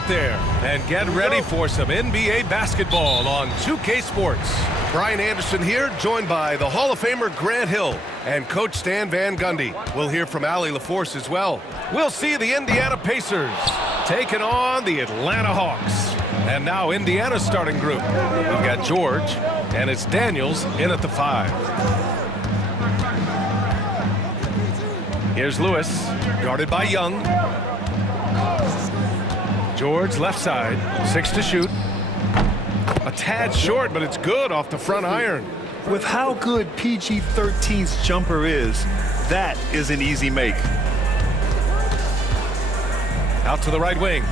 out there and get ready for some NBA basketball on 2K Sports. Brian Anderson here, joined by the Hall of Famer Grant Hill and Coach Stan Van Gundy. We'll hear from Allie LaForce as well. We'll see the Indiana Pacers taking on the Atlanta Hawks. And now Indiana's starting group. We've got George, and it's Daniels in at the 5. Here's Lewis, guarded by Young. George, left side, 6 to shoot. A tad short, but it's good off the front iron. With how good PG-13's jumper is, that is an easy make. Out to the right wing.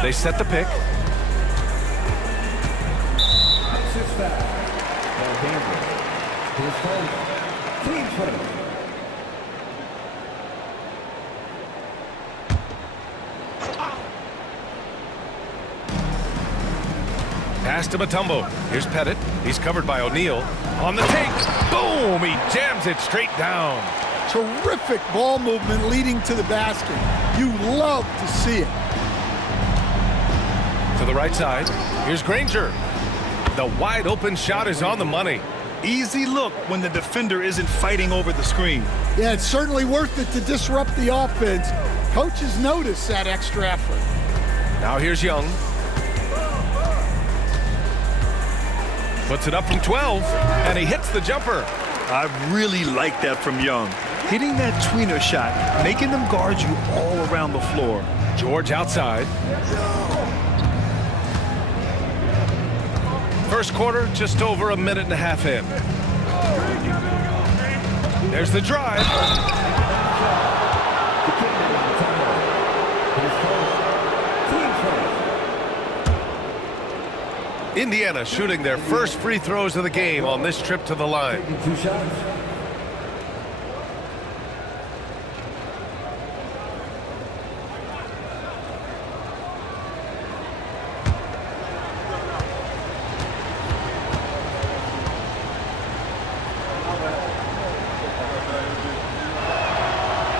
They set the pick. Pass to Mutombo. Here's Pettit. He's covered by O'Neal. On the take. Boom! He jams it straight down. Terrific ball movement leading to the basket. You love to see it. To the right side. Here's Granger. The wide open shot is on the money. Easy look when the defender isn't fighting over the screen. Yeah, it's certainly worth it to disrupt the offense. Coaches notice that extra effort. Now here's Young. Puts it up from 12, and he hits the jumper. I really like that from Young. Hitting that tweener shot, making them guard you all around the floor. George outside. First quarter, just over a minute and a half in. There's the drive. Indiana shooting their first free throws of the game on this trip to the line.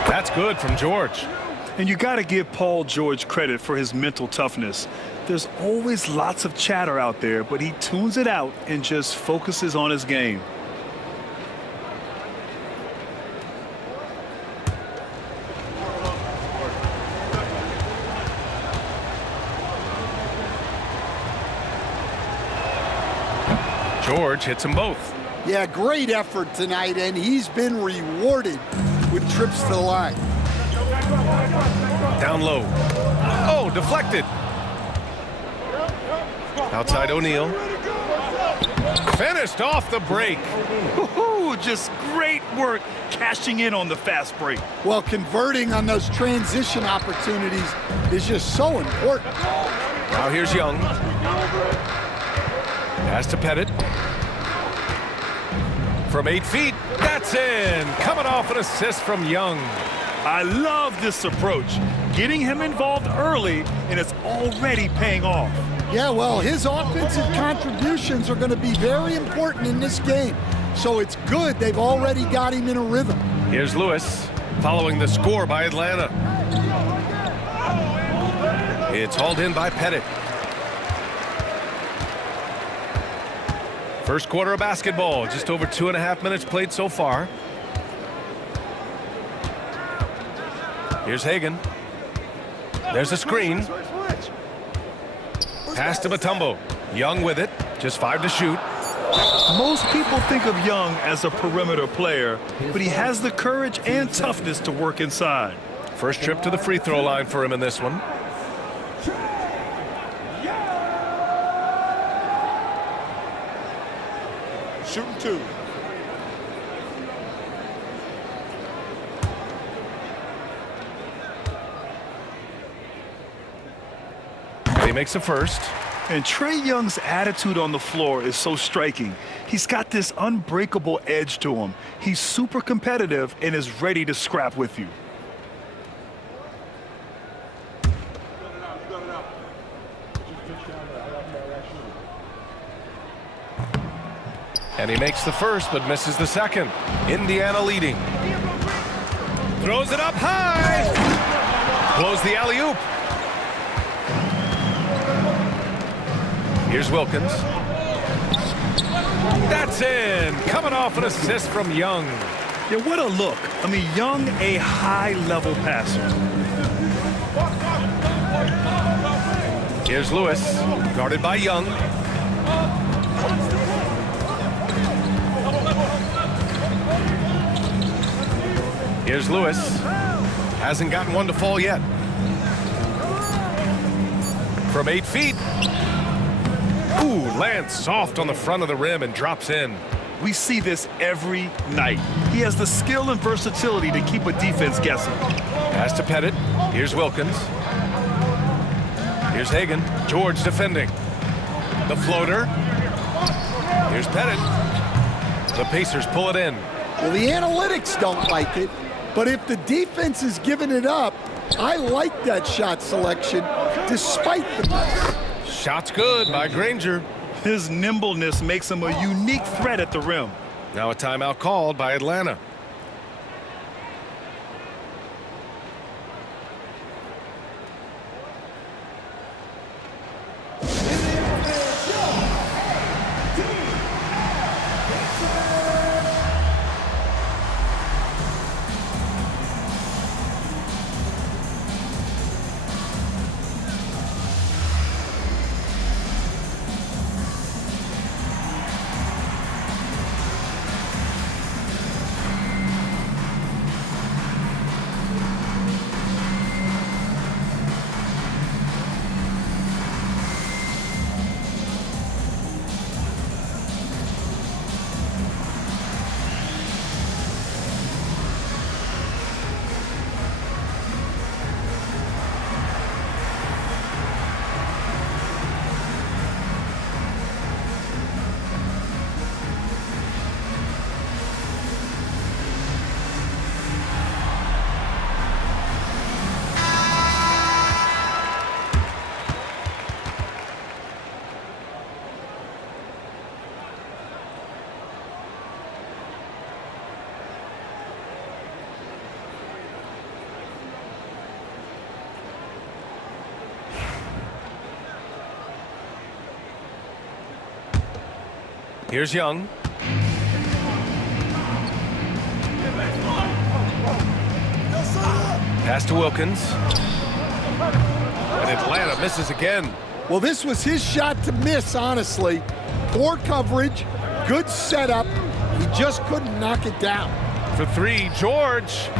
That's good from George. And you got to give Paul George credit for his mental toughness. There's always lots of chatter out there, but he tunes it out and just focuses on his game. George hits them both. Yeah, great effort tonight, and he's been rewarded with trips to the line. Down low. Oh, deflected. Outside O'Neal. Finished off the break. Just great work cashing in on the fast break. Well, converting on those transition opportunities is just so important. Now here's Young. Pass to Pettit. From 8 feet, that's in. Coming off an assist from Young. I love this approach. Getting him involved early, and it's already paying off. Yeah, well, his offensive contributions are going to be very important in this game. So it's good they've already got him in a rhythm. Here's Lewis, following the score by Atlanta. It's hauled in by Pettit. First quarter of basketball, just over 2.5 minutes played so far. Here's Hagan. There's a screen. Pass to Mutombo. Young with it. Just 5 to shoot. Most people think of Young as a perimeter player, but he has the courage and toughness to work inside. First trip to the free throw line for him in this one. Shooting 2. He makes a first. And Trae Young's attitude on the floor is so striking. He's got this unbreakable edge to him. He's super competitive and is ready to scrap with you. And he makes the first, but misses the second. Indiana leading. Throws it up high. Blows the alley-oop. Here's Wilkins. That's in. Coming off an assist from Young. Yeah, what a look. I mean, Young, a high-level passer. Here's Lewis, guarded by Young. Here's Lewis. Hasn't gotten one to fall yet. From 8 feet. Ooh, lands soft on the front of the rim and drops in. We see this every night. He has the skill and versatility to keep a defense guessing. Pass to Pettit. Here's Wilkins. Here's Hagan. George defending. The floater. Here's Pettit. The Pacers pull it in. Well, the analytics don't like it, but if the defense is giving it up, I like that shot selection despite the miss. Shot's good by Granger. His nimbleness makes him a unique threat at the rim. Now a timeout called by Atlanta. Here's Young. Pass to Wilkins. And Atlanta misses again. Well, this was his shot to miss, honestly. Poor coverage, good setup. He just couldn't knock it down. For 3, George.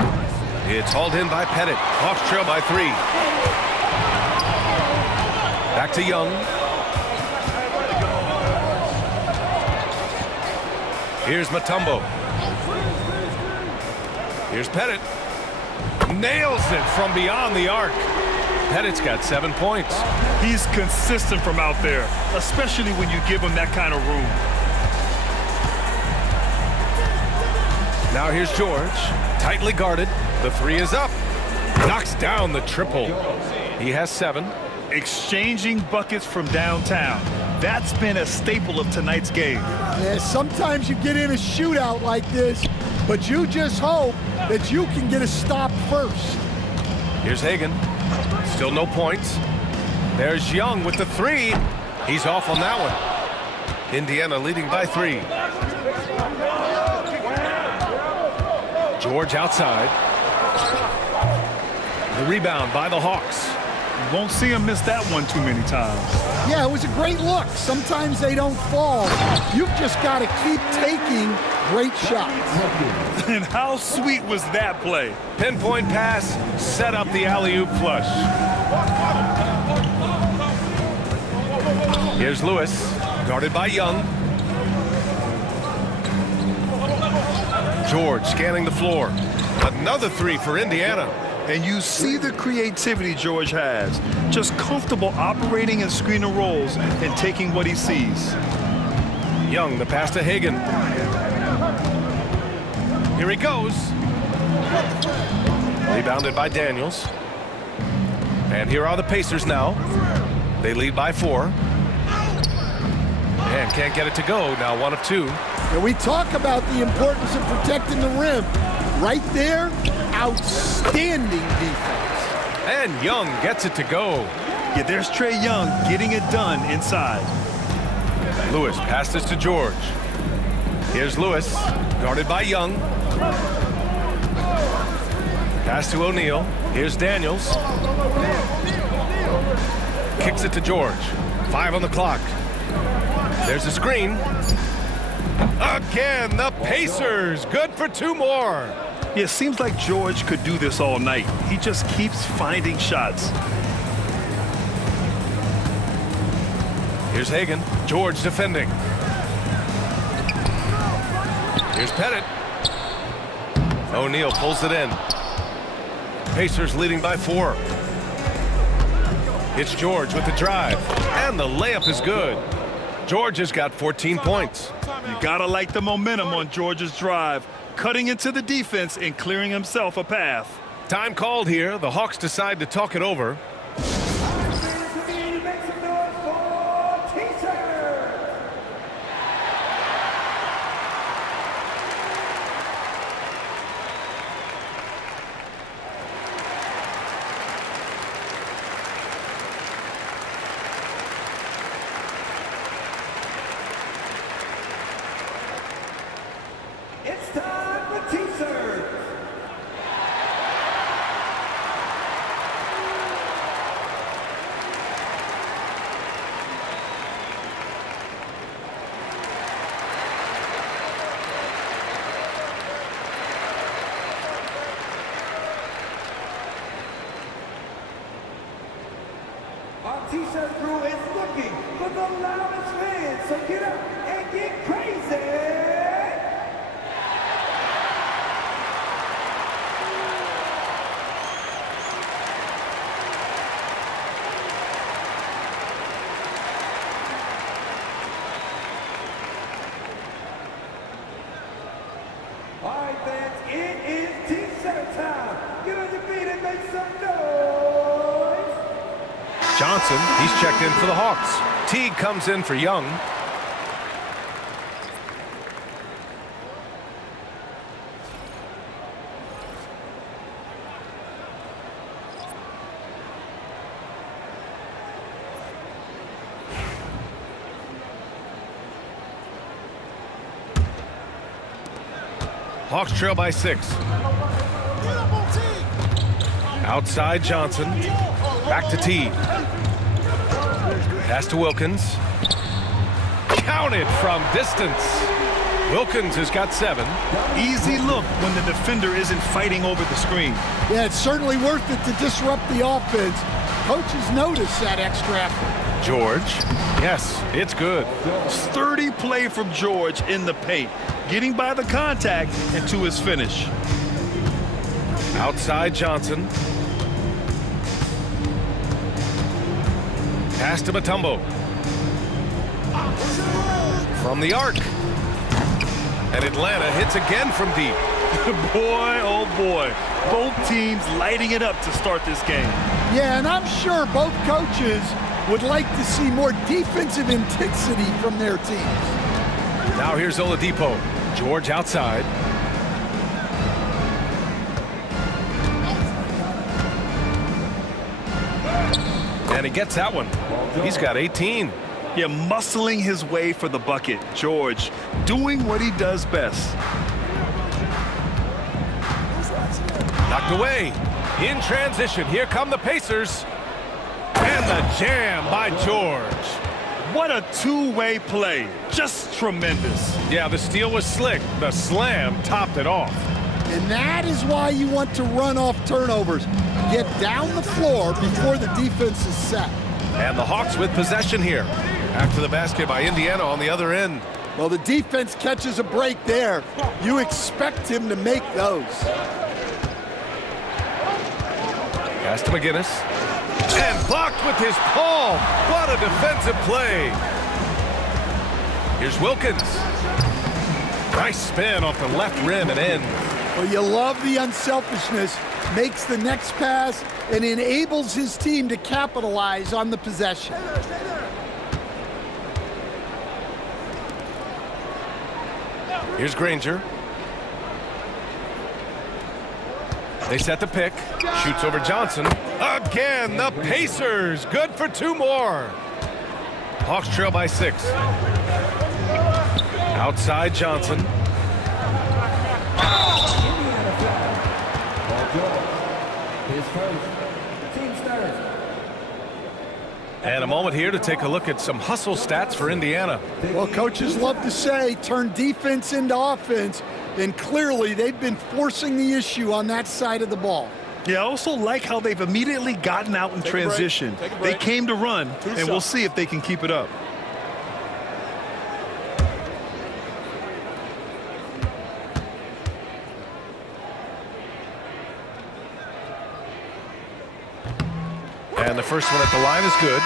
It's hauled in by Pettit. Hawks trail by 3. Back to Young. Here's Mutombo. Here's Pettit. Nails it from beyond the arc. Pettit's got 7 points. He's consistent from out there, especially when you give him that kind of room. Now here's George. Tightly guarded. The 3 is up. Knocks down the triple. He has 7. Exchanging buckets from downtown. That's been a staple of tonight's game. Yeah, sometimes you get in a shootout like this, but you just hope that you can get a stop first. Here's Hagan. Still no points. There's Young with the 3. He's off on that one. Indiana leading by 3. George outside. The rebound by the Hawks. You won't see him miss that one too many times. Yeah, it was a great look. Sometimes they don't fall. You've just got to keep taking great shots. And how sweet was that play? Pinpoint pass, set up the alley-oop flush. Here's Lewis, guarded by Young. George scanning the floor. Another 3 for Indiana. And you see the creativity George has. Just comfortable operating in screen and rolls and taking what he sees. Young, the pass to Hagan. Here he goes. Rebounded by Daniels. And here are the Pacers now. They lead by 4. And can't get it to go. Now 1 of 2. And we talk about the importance of protecting the rim. Right there, outstanding defense. And Young gets it to go. Yeah, there's Trae Young getting it done inside. Lewis passes to George. Here's Lewis, guarded by Young. Pass to O'Neal. Here's Daniels. Kicks it to George. 5 on the clock. There's a screen. Again, the Pacers. Good for 2 more. Yeah, it seems like George could do this all night. He just keeps finding shots. Here's Hagan. George defending. Here's Pettit. O'Neal pulls it in. Pacers leading by 4. It's George with the drive. And the layup is good. George has got 14 points. You gotta like the momentum on George's drive, cutting into the defense and clearing himself a path. Time called here. The Hawks decide to talk it over. It's time for T-shirts. Our T-shirt crew is looking for the loudest fans, so get up and get crazy. All right, fans, it is T-shirt time. Get on your feet and make some noise. Johnson, he's checked in for the Hawks. Teague comes in for Young. Hawks trail by 6. Outside Johnson. Back to Teague. Pass to Wilkins. Counted from distance. Wilkins has got 7. Easy look when the defender isn't fighting over the screen. Yeah, it's certainly worth it to disrupt the offense. Coaches notice that extra effort. George. Yes, it's good. Sturdy play from George in the paint, getting by the contact and to his finish. Outside Johnson. Pass to Mutombo. From the arc. And Atlanta hits again from deep. Boy, oh boy. Both teams lighting it up to start this game. Yeah, and I'm sure both coaches would like to see more defensive intensity from their teams. Now here's Oladipo. George outside. And he gets that one. He's got 18. Yeah, muscling his way for the bucket. George doing what he does best. Knocked away. In transition, here come the Pacers. And the jam by George. What a two-way play. Just tremendous. Yeah, the steal was slick. The slam topped it off. And that is why you want to run off turnovers. Get down the floor before the defense is set. And the Hawks with possession here. After the basket by Indiana on the other end. Well, the defense catches a break there. You expect him to make those. Pass to McGinnis. And blocked with his palm. What a defensive play. Here's Wilkins. Nice spin off the left rim and in. Well, you love the unselfishness. Makes the next pass and enables his team to capitalize on the possession. Here's Granger. They set the pick. Shoots over Johnson. Again, the Pacers. Good for 2 more. Hawks trail by 6. Outside Johnson. Indiana foul. Paul George. His first. Team's third. And a moment here to take a look at some hustle stats for Indiana. Well, coaches love to say turn defense into offense, and clearly they've been forcing the issue on that side of the ball. Yeah, I also like how they've immediately gotten out in transition. They came to run, and we'll see if they can keep it up. And the first one at the line is good.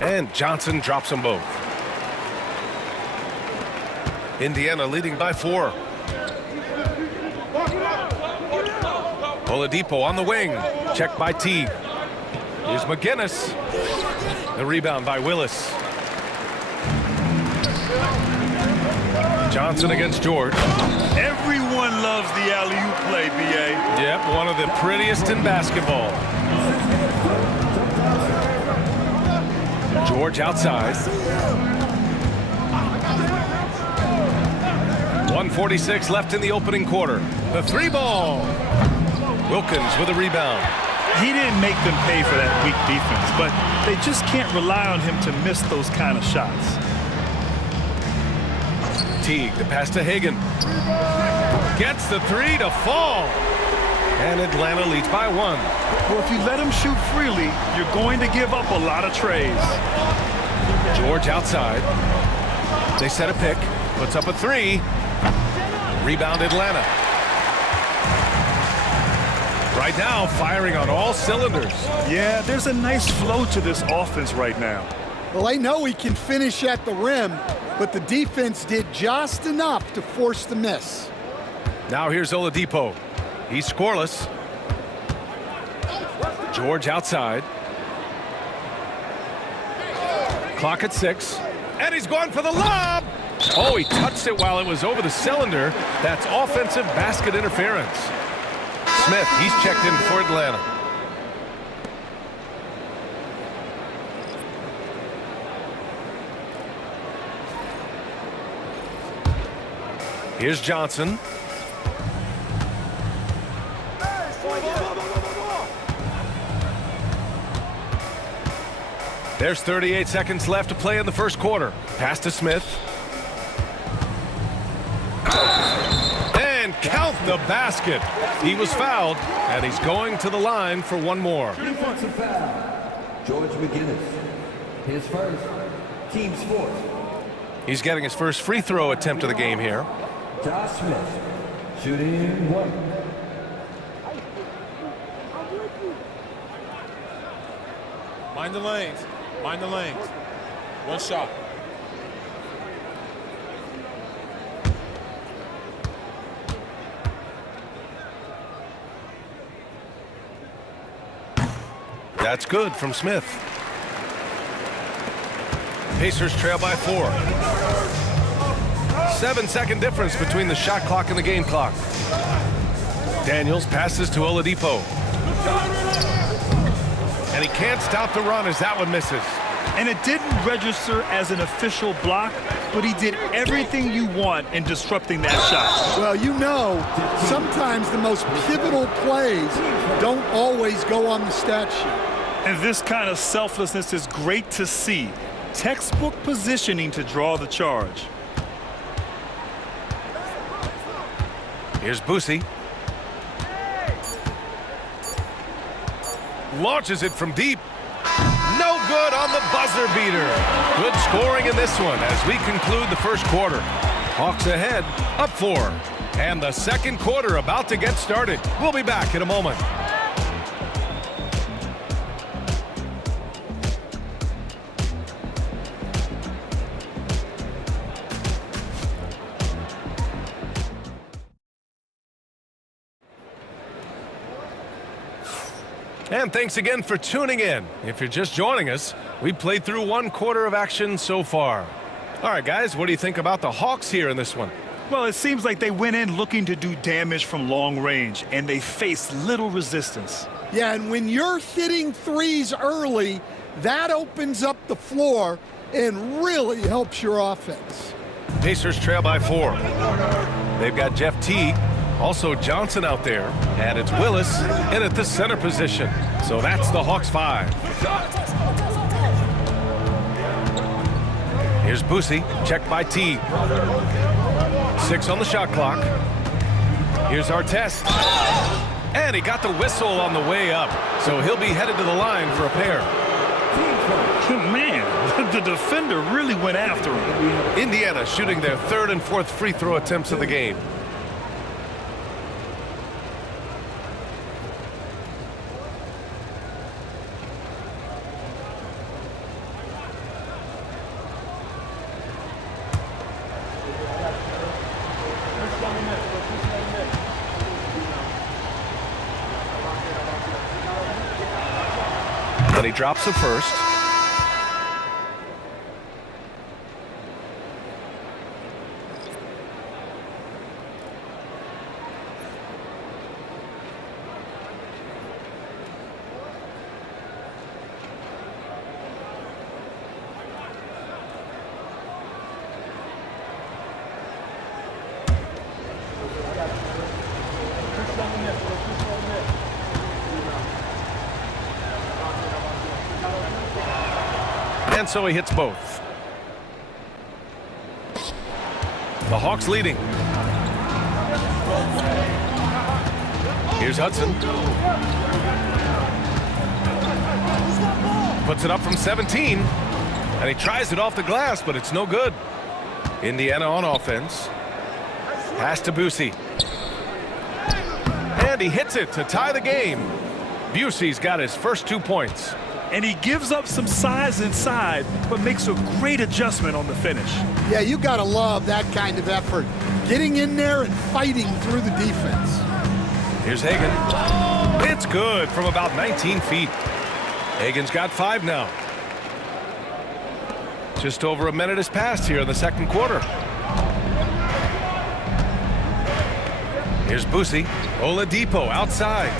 And Johnson drops them both. Indiana leading by 4. Oladipo on the wing. Checked by Teague. Here's McGinnis. The rebound by Willis. Johnson against George. Everyone loves the alley-oop play, B.A. Yep, one of the prettiest in basketball. George outside. 1:46 left in the opening quarter. The 3-ball. Wilkins with a rebound. He didn't make them pay for that weak defense, but they just can't rely on him to miss those kind of shots. Teague, the pass to Hagan. Gets the 3 to fall. And Atlanta leads by 1. Well, if you let him shoot freely, you're going to give up a lot of trays. George outside. They set a pick. Puts up a 3. Rebound Atlanta. Right now, firing on all cylinders. Yeah, there's a nice flow to this offense right now. Well, they know he can finish at the rim, but the defense did just enough to force the miss. Now here's Oladipo. He's scoreless. George outside. Clock at 6. And he's going for the lob. Oh, he touched it while it was over the cylinder. That's offensive basket interference. Smith, he's checked in for Atlanta. Here's Johnson. There's 38 seconds left to play in the first quarter. Pass to Smith. And count the basket. He was fouled, and he's going to the line for one more. Defensive foul. George McGinnis. His first. Team's fourth. He's getting his first free throw attempt of the game here. Josh Smith. Shooting 1. Mind the lanes. Mind the lanes. One shot. That's good from Smith. Pacers trail by 4. 7-second difference between the shot clock and the game clock. Daniels passes to Oladipo. And he can't stop the run as that one misses. And it didn't register as an official block, but he did everything you want in disrupting that shot. Well, you know, sometimes the most pivotal plays don't always go on the stat sheet. And this kind of selflessness is great to see. Textbook positioning to draw the charge. Here's Boosie. Launches it from deep. No good on the buzzer beater. Good scoring in this one as we conclude the first quarter. Hawks ahead, up 4. And the second quarter about to get started. We'll be back in a moment. And thanks again for tuning in. If you're just joining us, we played through 1 quarter of action so far. All right, guys, what do you think about the Hawks here in this one? Well, it seems like they went in looking to do damage from long range, and they faced little resistance. Yeah, and when you're hitting threes early, that opens up the floor and really helps your offense. Pacers trail by 4. They've got Jeff Teague, also Johnson out there, and it's Willis in at the center position. So that's the Hawks 5. Here's Boosie, checked by Teague. 6 on the shot clock. Here's Artest. And he got the whistle on the way up, so he'll be headed to the line for a pair. Man, the defender really went after him. Indiana shooting their 3rd and 4th free throw attempts of the game. But he drops the first. And so he hits both. The Hawks leading. Here's Hudson. Puts it up from 17. And he tries it off the glass, but it's no good. Indiana on offense. Pass to Boosie. And he hits it to tie the game. Busey's got his first 2 points. And he gives up some size inside, but makes a great adjustment on the finish. Yeah, you got to love that kind of effort. Getting in there and fighting through the defense. Here's Hagan. It's good from about 19 feet. Hagan's got 5 now. Just over a minute has passed here in the 2nd quarter. Here's Boosie. Oladipo outside.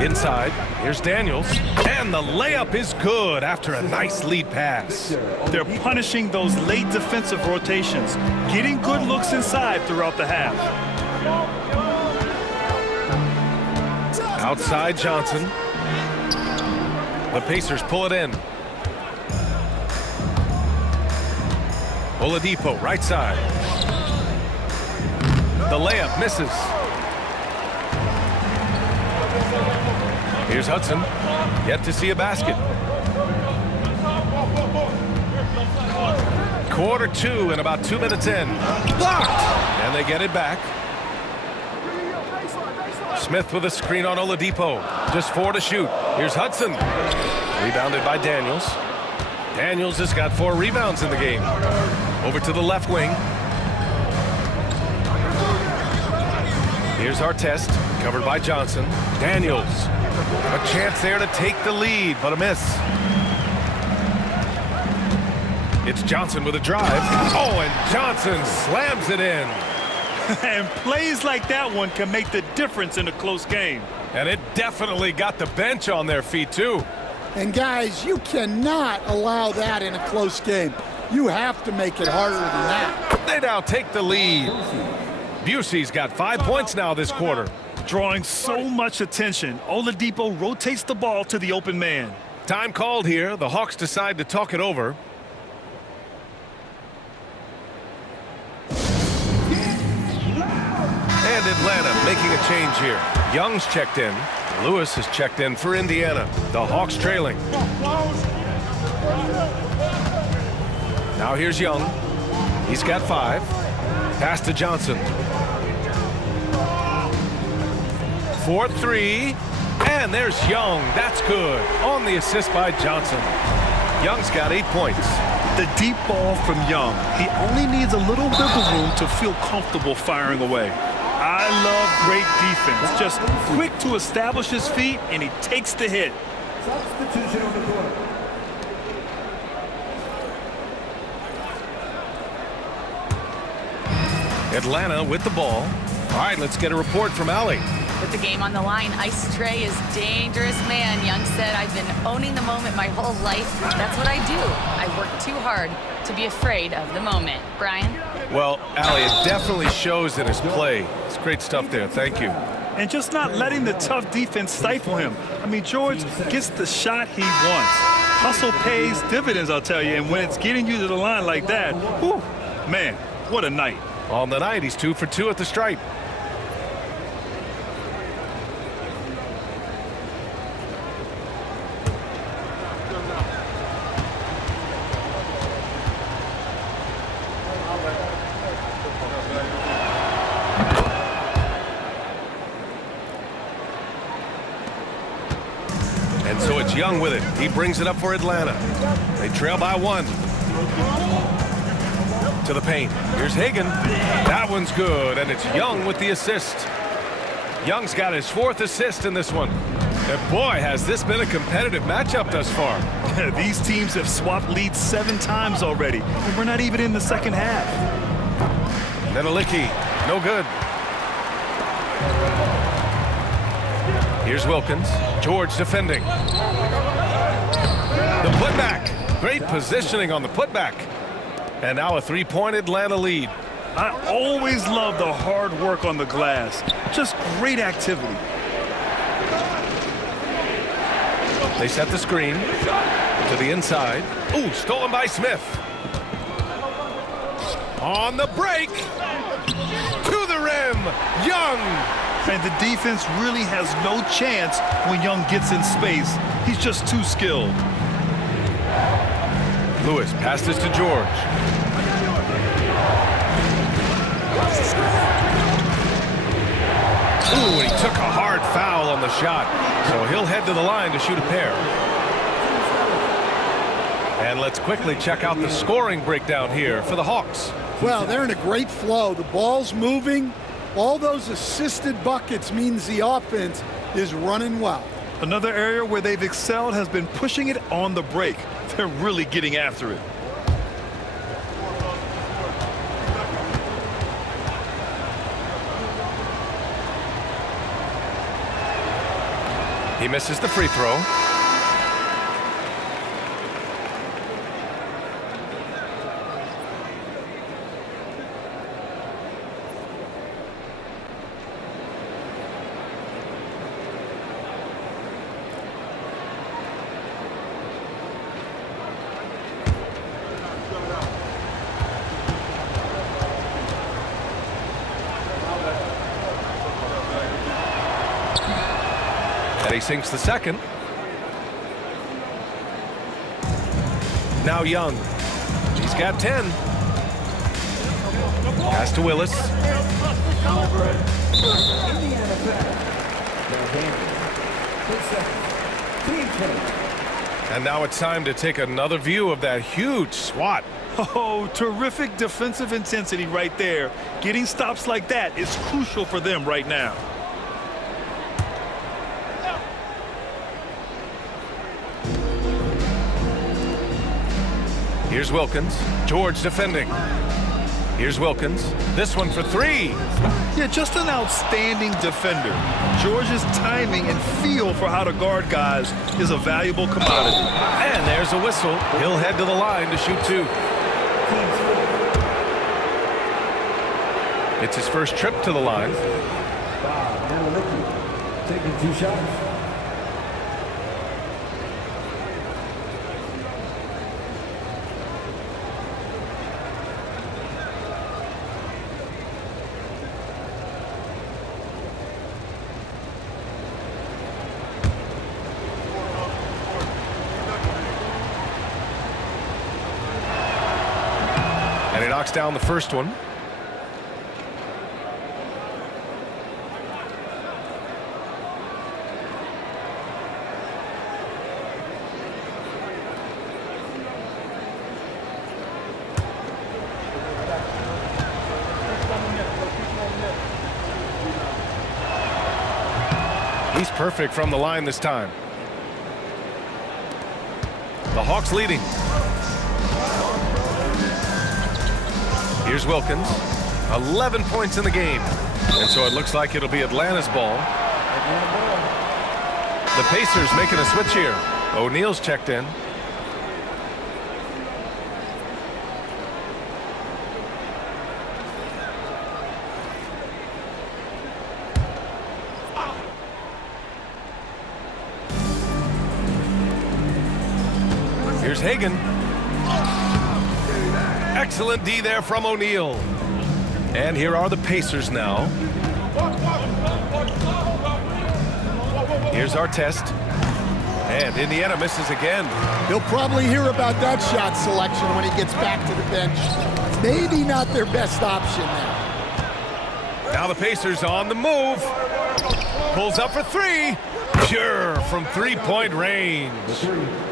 Inside, here's Daniels, and the layup is good after a nice lead pass. They're punishing those late defensive rotations, getting good looks inside throughout the half. Outside Johnson. The Pacers pull it in. Oladipo, right side. The layup misses. Here's Hudson, yet to see a basket. Quarter 2 and about 2 minutes in. Blocked! And they get it back. Smith with a screen on Oladipo. Just 4 to shoot. Here's Hudson. Rebounded by Daniels. Daniels has got 4 rebounds in the game. Over to the left wing. Here's Artest, covered by Johnson. Daniels. A chance there to take the lead, but a miss. It's Johnson with a drive. Oh, and Johnson slams it in. And plays like that one can make the difference in a close game. And it definitely got the bench on their feet, too. And guys, you cannot allow that in a close game. You have to make it harder than that. They now take the lead. Busey's got 5 points now this quarter. Drawing so much attention, Oladipo rotates the ball to the open man. Time called here. The Hawks decide to talk it over. And Atlanta making a change here. Young's checked in. Lewis has checked in for Indiana. The Hawks trailing. Now here's Young. He's got 5. Pass to Johnson. 4-3. And there's Young. That's good. On the assist by Johnson. Young's got 8 points. The deep ball from Young. He only needs a little wiggle room to feel comfortable firing away. I love great defense. Just quick to establish his feet, and he takes the hit. Substitution on the court. Atlanta with the ball. All right, let's get a report from Allie. With the game on the line, Ice Trey is dangerous, man. Young said, I've been owning the moment my whole life. That's what I do. I work too hard to be afraid of the moment. Brian? Well, Allie, it definitely shows in his play. It's great stuff there. Thank you. And just not letting the tough defense stifle him. I mean, George gets the shot he wants. Hustle pays dividends, I'll tell you. And when it's getting you to the line like that, whew, man, what a night. On the night, he's 2 for 2 at the stripe. And so it's Young with it. He brings it up for Atlanta. They trail by 1. To the paint. Here's Hagan. That one's good, and it's Young with the assist. Young's got his 4th assist in this one. And boy, has this been a competitive matchup thus far. These teams have swapped leads 7 times already, and we're not even in the second half. Nedelicki, no good. Here's Wilkins. George defending. The putback. Great positioning on the putback. And now a 3-point Atlanta lead. I always love the hard work on the glass. Just great activity. They set the screen to the inside. Ooh, stolen by Smith. On the break. To the rim. Young. And the defense really has no chance when Young gets in space. He's just too skilled. Lewis passes to George. Ooh, and he took a hard foul on the shot. So he'll head to the line to shoot a pair. And let's quickly check out the scoring breakdown here for the Hawks. Well, they're in a great flow. The ball's moving. All those assisted buckets means the offense is running well. Another area where they've excelled has been pushing it on the break. They're really getting after it. He misses the free throw. And he sinks the second. Now Young. He's got 10. Pass to Willis. Indiana back. Team change. And now it's time to take another view of that huge swat. Oh, terrific defensive intensity right there. Getting stops like that is crucial for them right now. Here's Wilkins. George defending. Here's Wilkins. This one for 3. Yeah, just an outstanding defender. George's timing and feel for how to guard guys is a valuable commodity. And there's a whistle. He'll head to the line to shoot 2. It's his first trip to the line. Bob Nedelicki taking 2 shots. And he knocks down the first one. He's perfect from the line this time. The Hawks leading. Here's Wilkins. 11 points in the game. And so it looks like it'll be Atlanta's ball. The Pacers making a switch here. O'Neal's checked in. Here's Hagan. Excellent D there from O'Neal. And here are the Pacers now. Here's Artest. And Indiana misses again. He'll probably hear about that shot selection when he gets back to the bench. Maybe not their best option now. Now the Pacers on the move. Pulls up for three. Pure from three-point range.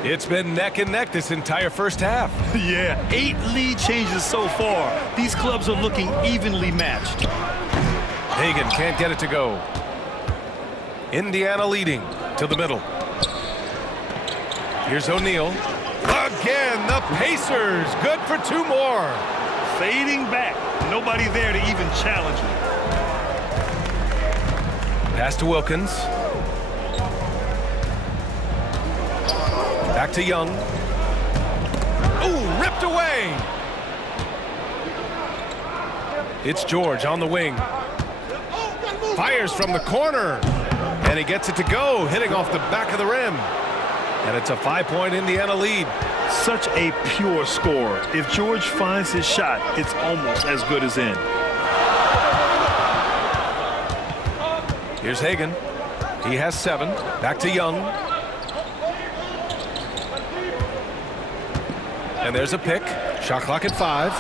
It's been neck and neck this entire first half. Yeah, 8 lead changes so far. These clubs are looking evenly matched. Hagan can't get it to go. Indiana leading to the middle. Here's O'Neal. Again, the Pacers. Good for 2 more. Fading back. Nobody there to even challenge him. Pass to Wilkins. Back to Young. Ooh, ripped away. It's George on the wing. Fires from the corner. And he gets it to go, hitting off the back of the rim. And it's a 5-point Indiana lead. Such a pure scorer. If George finds his shot, it's almost as good as in. Here's Hagan. He has 7. Back to Young. And there's a pick. Shot clock at 5.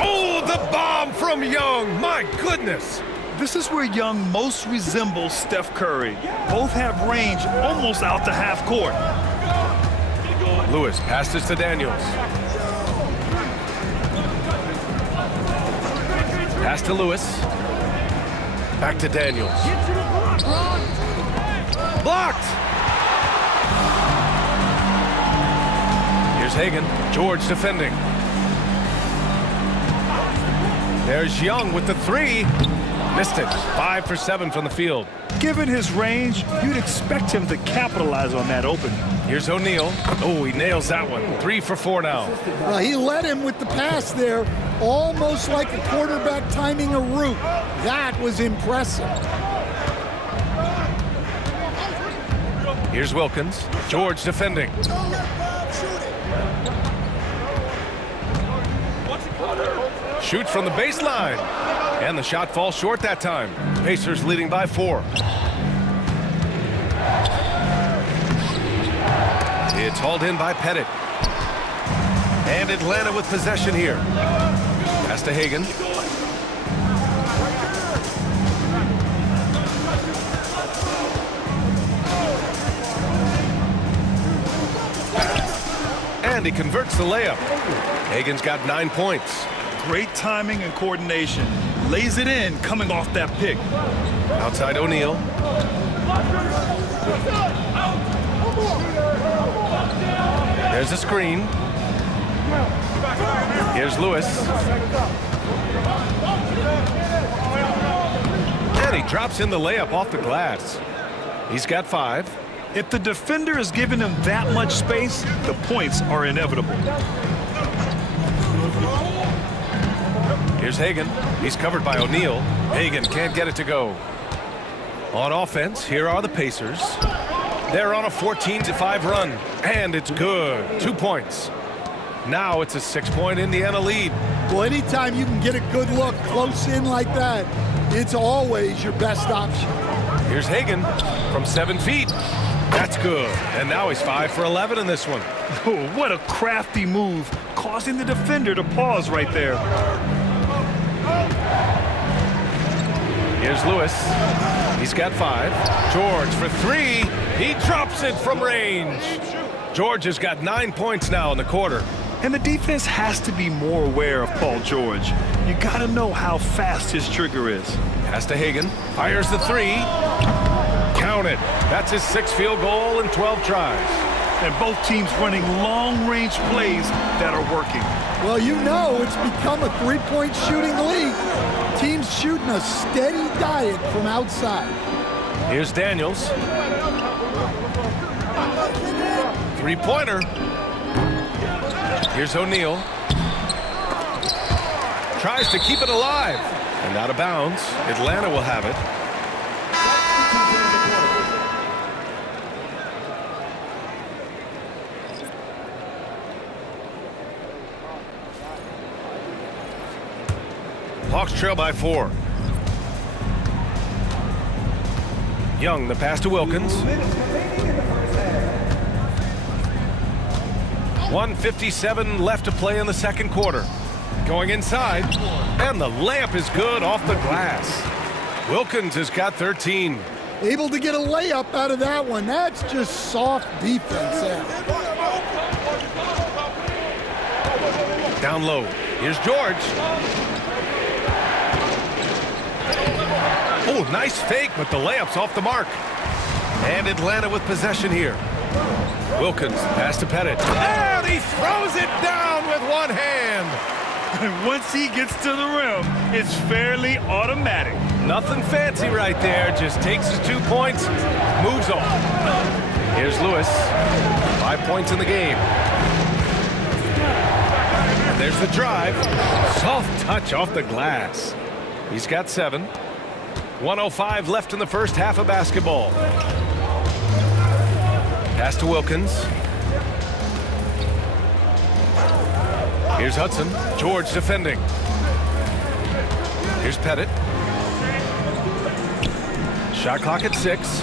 Oh, the bomb from Young. My goodness. This is where Young most resembles Steph Curry. Both have range almost out to half court. Lewis passes to Daniels. Pass to Lewis. Back to Daniels. Blocked. Here's Hagan. George defending. There's Young with the 3. Missed it. 5 for 7 from the field. Given his range, you'd expect him to capitalize on that opening. Here's O'Neal. Oh, he nails that one. 3 for 4 now. Well, he led him with the pass there, almost like a quarterback timing a route. That was impressive. Here's Wilkins. George defending. Shoots from the baseline. And the shot falls short that time. Pacers leading by 4. It's hauled in by Pettit. And Atlanta with possession here. Pass to Hagan. And he converts the layup. Hagan's got 9 points. Great timing and coordination. Lays it in coming off that pick. Outside O'Neal. There's a screen. Here's Lewis. And he drops in the layup off the glass. He's got 5. If the defender is giving him that much space, the points are inevitable. Here's Hagan. He's covered by O'Neal. Hagan can't get it to go. On offense, here are the Pacers. They're on a 14-5 run, and it's good. 2 points. Now it's a 6-point Indiana lead. Well, anytime you can get a good look close in like that, it's always your best option. Here's Hagan from 7 feet. That's good. And now he's 5 for 11 in this one. Oh, what a crafty move, causing the defender to pause right there. Here's Lewis. He's got 5. George for 3. He drops it from range. George has got 9 points now in the quarter. And the defense has to be more aware of Paul George. You got to know how fast his trigger is. Pass to Hagan. Fires the 3. count it. That's his 6th field goal in 12 tries. And both teams running long-range plays that are working. Well, you know it's become a three-point shooting league. Teams shooting a steady diet from outside. Here's Daniels. Three-pointer. Here's O'Neal. Tries to keep it alive. And out of bounds. Atlanta will have it. Hawks trail by 4. Young, the pass to Wilkins. 1:57 left to play in the second quarter. Going inside, and the layup is good off the glass. Wilkins has got 13. Able to get a layup out of that one. That's just soft defense there. Down low. Here's George. Oh, nice fake, but the layup's off the mark. And Atlanta with possession here. Wilkins, pass to Pettit. And he throws it down with one hand. And once he gets to the rim, it's fairly automatic. Nothing fancy right there. Just takes his 2 points, moves on. Here's Lewis. 5 points in the game. And there's the drive. Soft touch off the glass. He's got 7. 1:05 left in the first half of basketball. Pass to Wilkins. Here's Hudson. George defending. Here's Pettit. Shot clock at 6.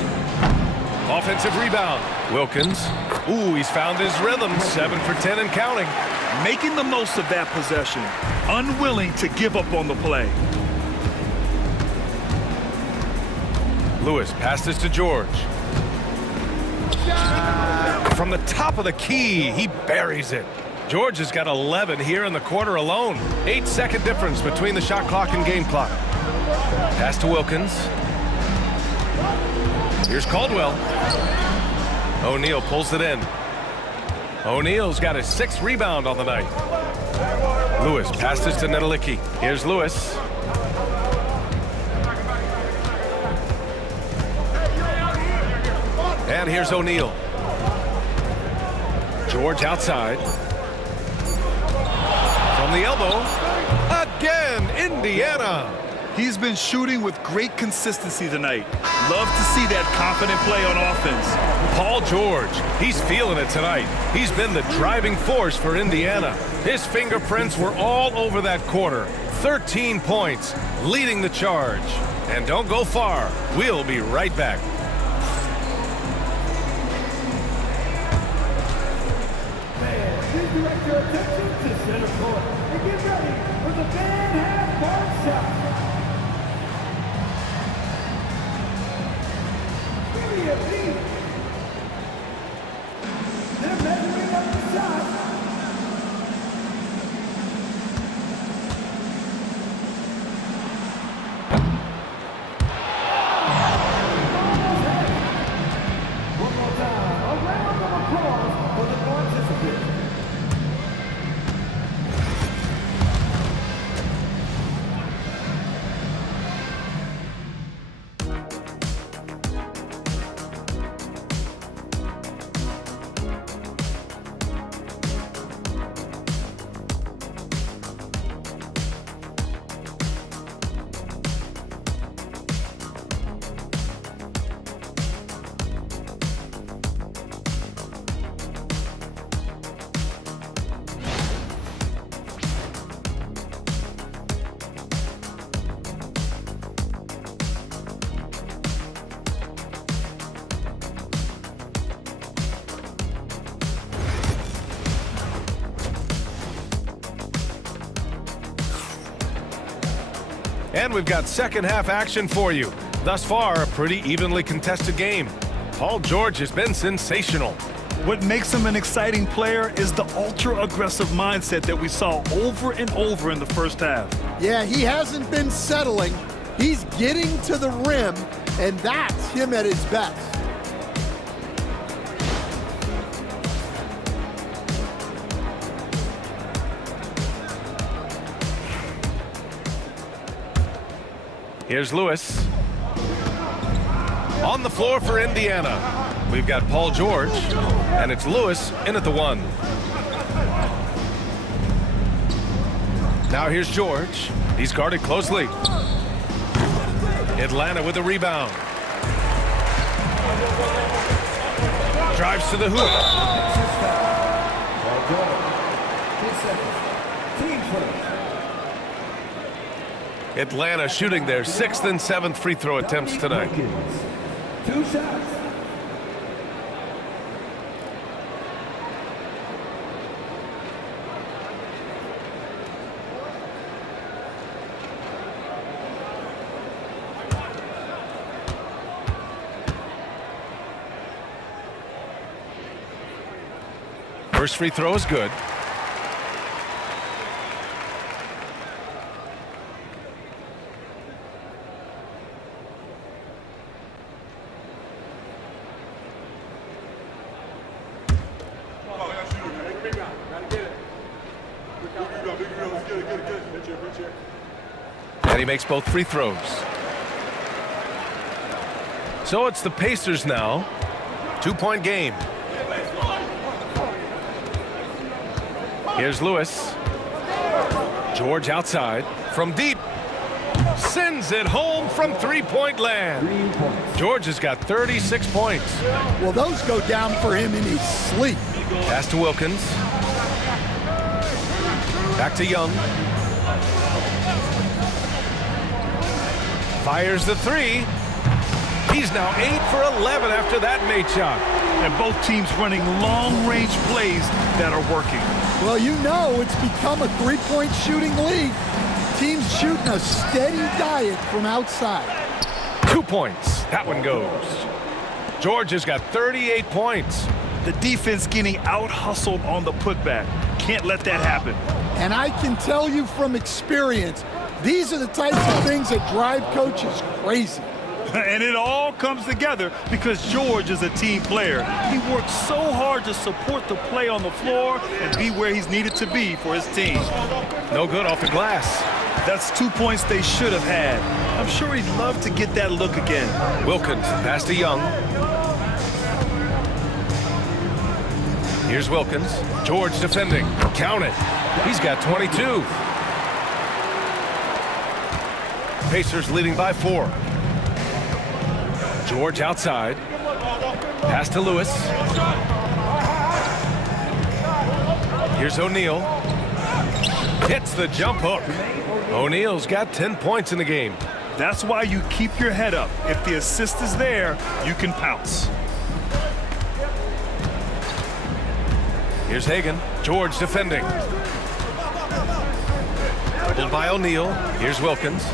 Offensive rebound. Wilkins. Ooh, he's found his rhythm. 7 for 10 and counting. Making the most of that possession. Unwilling to give up on the play. Lewis passes to George. From the top of the key, he buries it. George has got 11 here in the quarter alone. 8-second difference between the shot clock and game clock. Pass to Wilkins. Here's Caldwell. O'Neal pulls it in. O'Neal's got his 6th rebound on the night. Lewis passes to Nedelicki. Here's Lewis. And here's O'Neal. George outside. From the elbow. Again, Indiana. He's been shooting with great consistency tonight. Love to see that confident play on offense. Paul George, he's feeling it tonight. He's been the driving force for Indiana. His fingerprints were all over that quarter. 13 points, leading the charge. And don't go far. We'll be right back. Please direct your attention to center court and get ready for the Van Half-Court shot. Give me a beat. They're measuring up the shot. One more time, a round of applause for the participants. And we've got second half action for you. Thus far, a pretty evenly contested game. Paul George has been sensational. What makes him an exciting player is the ultra-aggressive mindset that we saw over and over in the first half. Yeah, he hasn't been settling. He's getting to the rim and that's him at his best. Here's Lewis. On the floor for Indiana, we've got Paul George, and it's Lewis in at the 1. Now here's George. He's guarded closely. Atlanta with the rebound. Drives to the hoop. Atlanta shooting their 6th and 7th free throw attempts tonight. 2 shots. First free throw is good. And he makes both free throws. So it's the Pacers now. 2-point game. Here's Lewis. George outside. From deep. Sends it home from three-point land. George has got 36 points. Well, those go down for him in his sleep. Pass to Wilkins. Back to Young. Fires the 3. He's now 8 for 11 after that made shot. And both teams running long-range plays that are working. Well, you know it's become a three-point shooting league. Teams shooting a steady diet from outside. 2 points. That one goes. George has got 38 points. The defense getting out-hustled on the putback. Can't let that happen. And I can tell you from experience, these are the types of things that drive coaches crazy. And it all comes together because George is a team player. He works so hard to support the play on the floor and be where he's needed to be for his team. No good off the glass. That's 2 points they should have had. I'm sure he'd love to get that look again. Wilkins, pass to Young. Here's Wilkins. George defending. Count it. He's got 22. Pacers leading by 4. George outside. Pass to Lewis. Here's O'Neal. Hits the jump hook. O'Neal's got 10 points in the game. That's why you keep your head up. If the assist is there, you can pounce. Here's Hagan. George defending. Pulled by O'Neal. Here's Wilkins.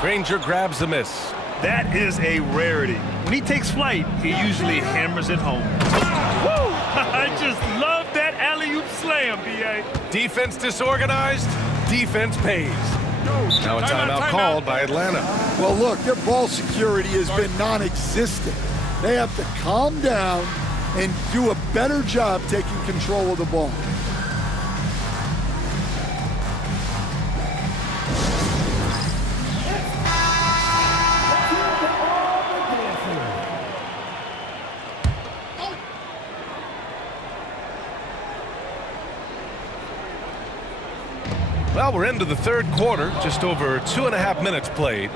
Granger grabs the miss. That is a rarity. When he takes flight, he usually hammers it home. Woo! I just love that alley-oop slam, B.A. Defense disorganized. Defense pays. Now a timeout called by Atlanta. Well, look, their ball security has been non-existent. They have to calm down and do a better job taking control of the ball. Well, we're into the third quarter, just over 2.5 minutes played.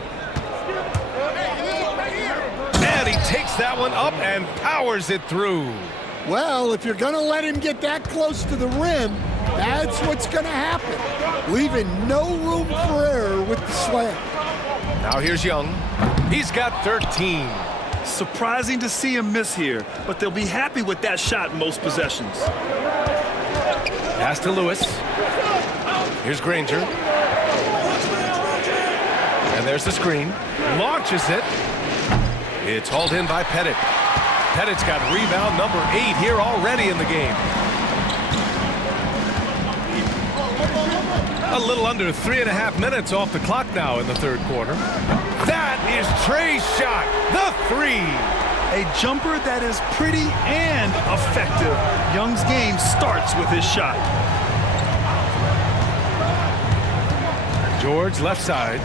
And he takes that one up and powers it through. Well, if you're going to let him get that close to the rim, that's what's going to happen. Leaving no room for error with the slam. Now here's Young. He's got 13. Surprising to see him miss here, but they'll be happy with that shot most possessions. Pass to Lewis. Here's Granger. And there's the screen. Launches it. It's hauled in by Pettit. Pettit's got rebound number 8 here already in the game. A little under 3.5 minutes off the clock now in the third quarter. That is Trey's shot, the three. A jumper that is pretty and effective. Young's game starts with his shot. George left side,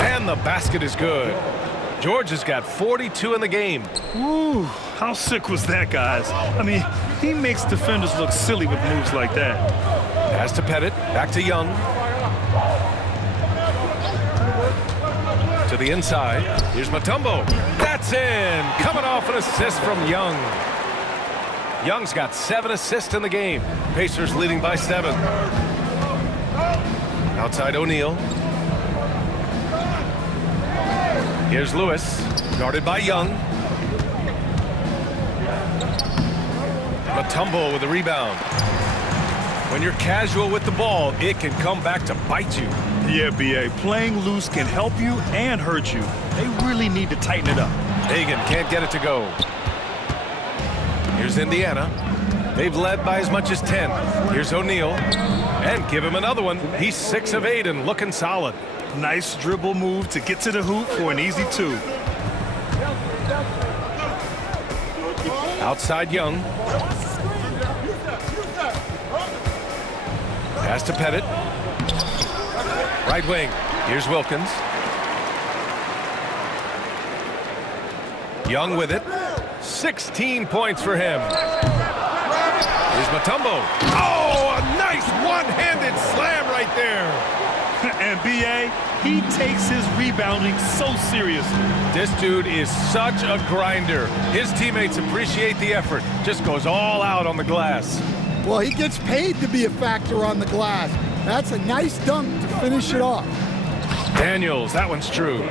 and the basket is good. George has got 42 in the game. Ooh, how sick was that, guys? I mean, he makes defenders look silly with moves like that. Pass to Pettit, back to Young. To the inside, here's Mutombo. That's in, coming off an assist from Young. Young's got 7 assists in the game. Pacers leading by 7. Outside O'Neal. Here's Lewis, guarded by Young. Mutombo with a rebound. When you're casual with the ball, it can come back to bite you. Yeah, B.A., playing loose can help you and hurt you. They really need to tighten it up. Hagan can't get it to go. Here's Indiana. They've led by as much as 10. Here's O'Neal. And give him another one. He's 6 of 8 and looking solid. Nice dribble move to get to the hoop for an easy 2. Outside Young. Pass to Pettit. Right wing. Here's Wilkins. Young with it. 16 points for him. Here's Mutombo. Oh, a nice one-handed slam right there. And B.A., he takes his rebounding so seriously. This dude is such a grinder. His teammates appreciate the effort. Just goes all out on the glass. Well, he gets paid to be a factor on the glass. That's a nice dunk to finish it off. Daniels, that one's true.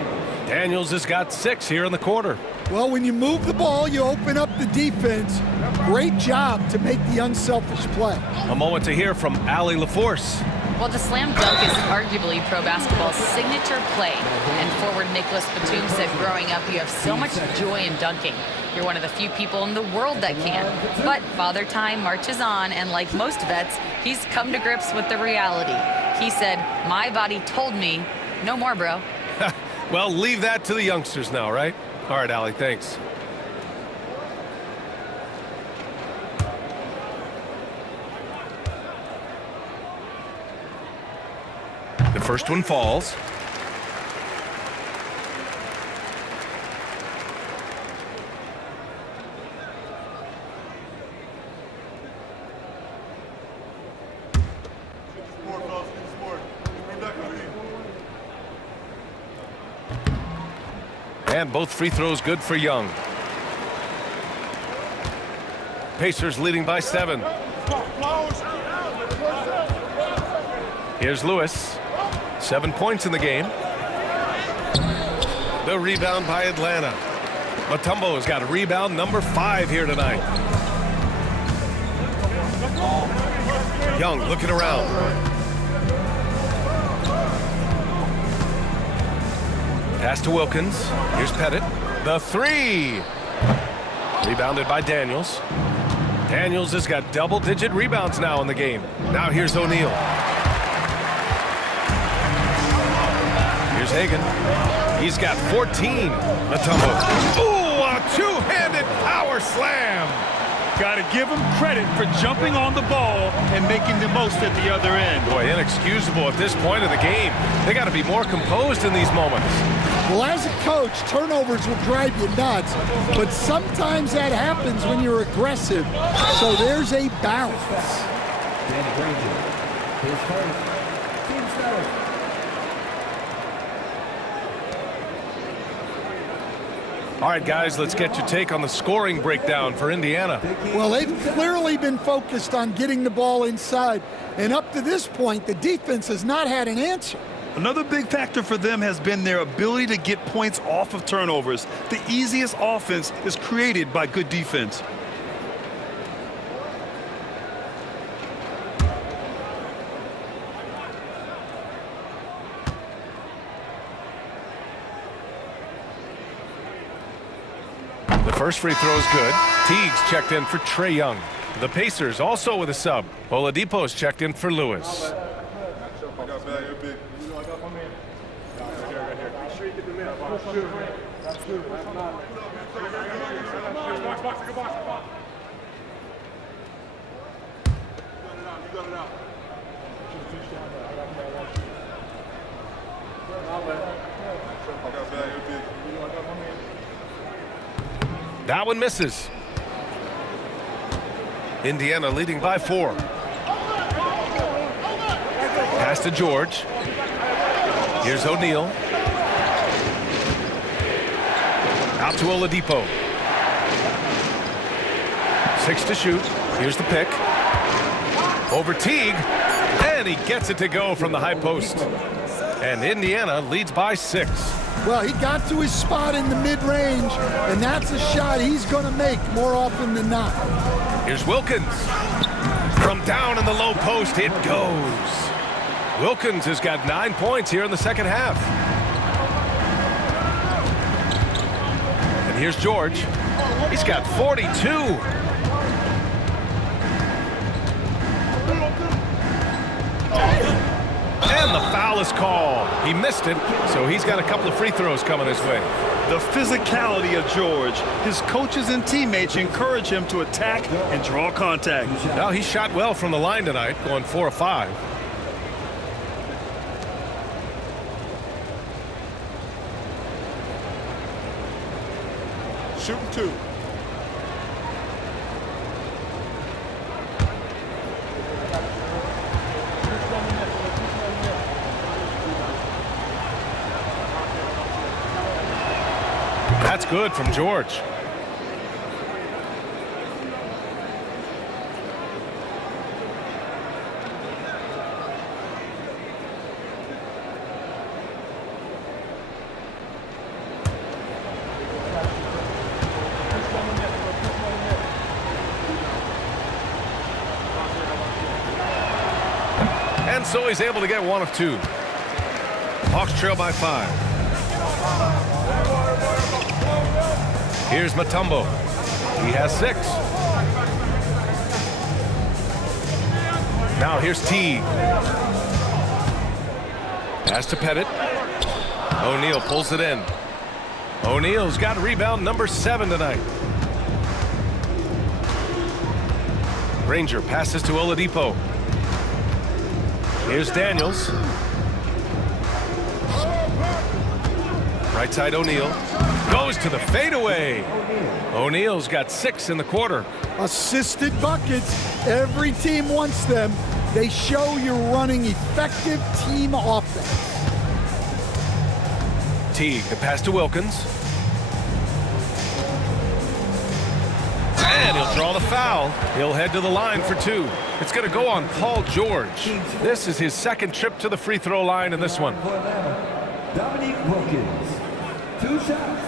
Daniels has got 6 here in the quarter. Well, when you move the ball, you open up the defense. Great job to make the unselfish play. A moment to hear from Allie LaForce. Well, the slam dunk is arguably pro basketball's signature play. And forward Nicholas Batum said growing up, you have so much joy in dunking. You're one of the few people in the world that can. But Father Time marches on, and like most vets, he's come to grips with the reality. He said, my body told me, no more, bro. Well, leave that to the youngsters now, right? All right, Allie, thanks. The first one falls. And both free throws good for Young. Pacers leading by 7. Here's Lewis. 7 points in the game. The rebound by Atlanta. Mutombo has got a rebound number 5 here tonight. Young looking around. Pass to Wilkins. Here's Pettit. The 3. Rebounded by Daniels. Daniels has got double-digit rebounds now in the game. Now here's O'Neal. Here's Hagan. He's got 14. Mutombo. Ooh, a two-handed power slam. Got to give him credit for jumping on the ball and making the most at the other end. Boy, inexcusable at this point of the game. They got to be more composed in these moments. Well, as a coach, turnovers will drive you nuts, but sometimes that happens when you're aggressive. So there's a balance. Danny Granger, his first, team setter. All right, guys, let's get your take on the scoring breakdown for Indiana. Well, they've clearly been focused on getting the ball inside, and up to this point, the defense has not had an answer. Another big factor for them has been their ability to get points off of turnovers. The easiest offense is created by good defense. The first free throw is good. Teague's checked in for Trae Young. The Pacers also with a sub. Oladipo's checked in for Lewis. That one misses. Indiana leading by 4. Pass to George. Here's O'Neal. Out to Oladipo. 6 to shoot. Here's the pick. Over Teague. And he gets it to go from the high post. And Indiana leads by 6. Well, he got to his spot in the mid-range, and that's a shot he's going to make more often than not. Here's Wilkins. From down in the low post, it goes. Wilkins has got 9 points here in the second half. And here's George. He's got 42. And the foul is called. He missed it, so he's got a couple of free throws coming his way. The physicality of George. His coaches and teammates encourage him to attack and draw contact. Now he shot well from the line tonight, going 4 of 5. Shooting 2. That's good from George. And so he's able to get 1 of 2. Hawks trail by 5. Here's Mutombo. He has 6. Now here's Teague. Pass to Pettit. O'Neal pulls it in. O'Neal's got rebound number 7 tonight. Granger passes to Oladipo. Here's Daniels. Right side O'Neal. Goes to the fadeaway. O'Neal's got 6 in the quarter. Assisted buckets. Every team wants them. They show you're running effective team offense. Teague, the pass to Wilkins. And he'll draw the foul. He'll head to the line for 2. It's going to go on Paul George. This is his 2nd trip to the free throw line in this one. Dominique Wilkins. 2 shots.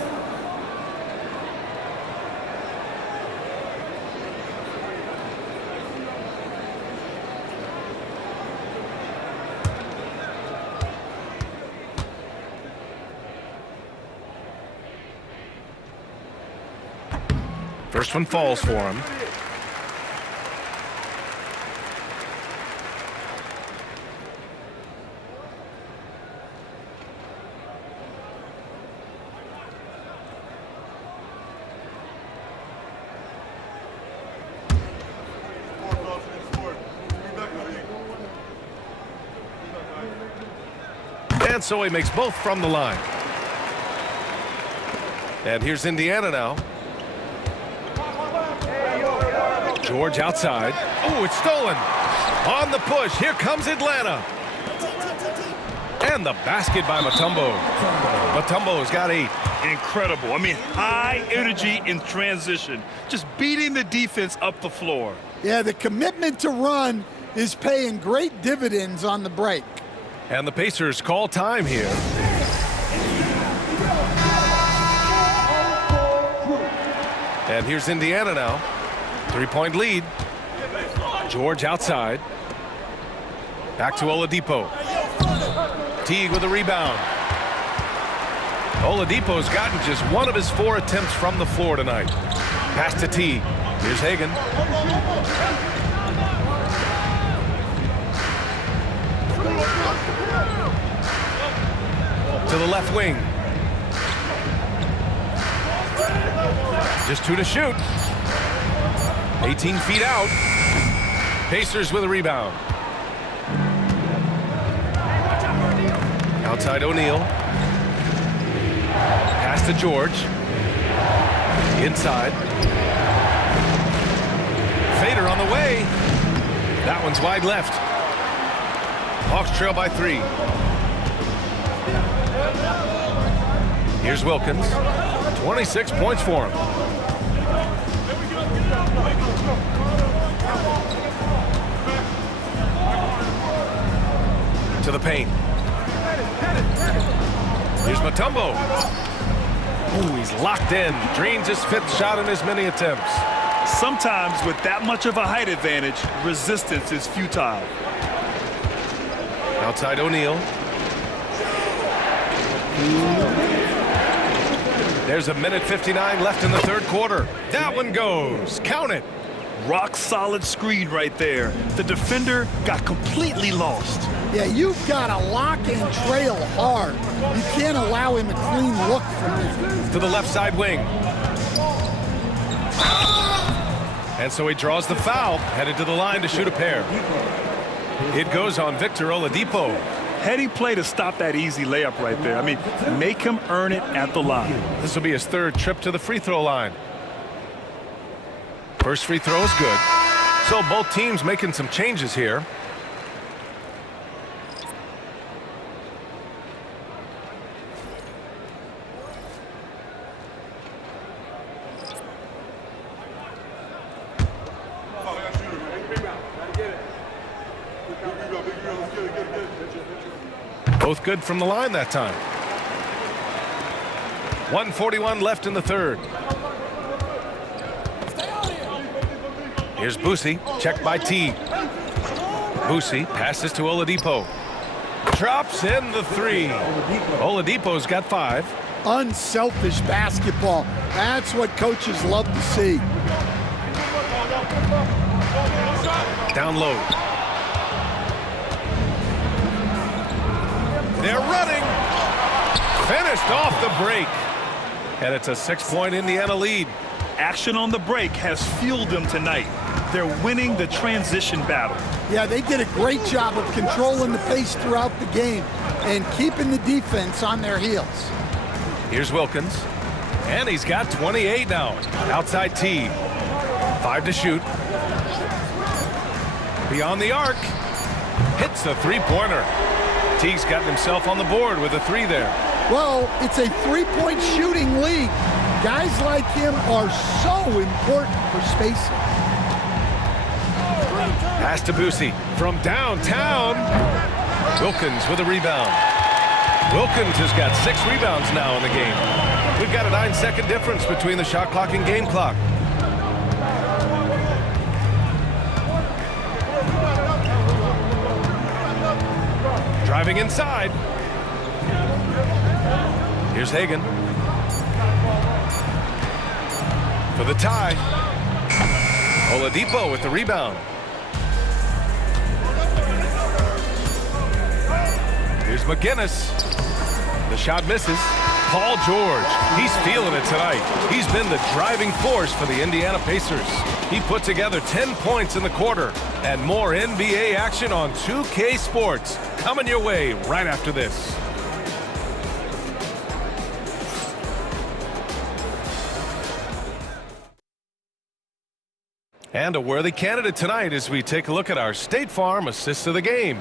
First one falls for him. And so he makes both from the line. And here's Indiana now. George outside. Oh, it's stolen. On the push. Here comes Atlanta. And the basket by Mutombo. Mutombo's got 8. Incredible. I mean, high energy in transition. Just beating the defense up the floor. Yeah, the commitment to run is paying great dividends on the break. And the Pacers call time here. And here's Indiana now. 3-point lead. George outside. Back to Oladipo. Teague with a rebound. Oladipo's gotten just 1 of his 4 attempts from the floor tonight. Pass to Teague. Here's Hagan. To the left wing. Just 2 to shoot. 18 feet out. Pacers with a rebound. Outside O'Neal. Pass to George. Inside. Fader on the way. That one's wide left. Hawks trail by 3. Here's Wilkins. 26 points for him. To the paint. Here's Mutombo. Ooh, he's locked in. Drains his 5th shot in as many attempts. Sometimes with that much of a height advantage, resistance is futile. Outside O'Neal. There's 1:59 left in the 3rd quarter. That one goes. Count it. Rock solid screen right there. The defender got completely lost. Yeah, you've got to lock and trail hard. You can't allow him a clean look from this. To the left side wing. And so he draws the foul, headed to the line to shoot a pair. It goes on Victor Oladipo. Heady play to stop that easy layup right there. I mean, make him earn it at the line. This will be his 3rd trip to the free throw line. First free throw is good. So both teams making some changes here. Both good from the line that time. 1:41 left in the 3rd. Here's Boosie, checked by T. Boosie passes to Oladipo. Drops in the 3. Oladipo's got 5. Unselfish basketball. That's what coaches love to see. Down low. They're running. Finished off the break. And it's a 6-point Indiana lead. Action on the break has fueled them tonight. They're winning the transition battle. Yeah, they did a great job of controlling the pace throughout the game and keeping the defense on their heels. Here's Wilkins. And he's got 28 now. Outside T. 5 to shoot. Beyond the arc. Hits the 3-pointer. Teague's gotten himself on the board with a 3 there. Well, it's a 3-point shooting league. Guys like him are so important for spacing. Pass to Boosie from downtown. Wilkins with a rebound. Wilkins has got 6 rebounds now in the game. We've got a 9-second difference between the shot clock and game clock. Driving inside. Here's Hagan. For the tie. Oladipo with the rebound. Here's McGinnis. The shot misses. Paul George. He's feeling it tonight. He's been the driving force for the Indiana Pacers. He put together 10 points in the quarter. And more NBA action on 2K Sports. Coming your way right after this. And a worthy candidate tonight as we take a look at our State Farm Assist of the Game.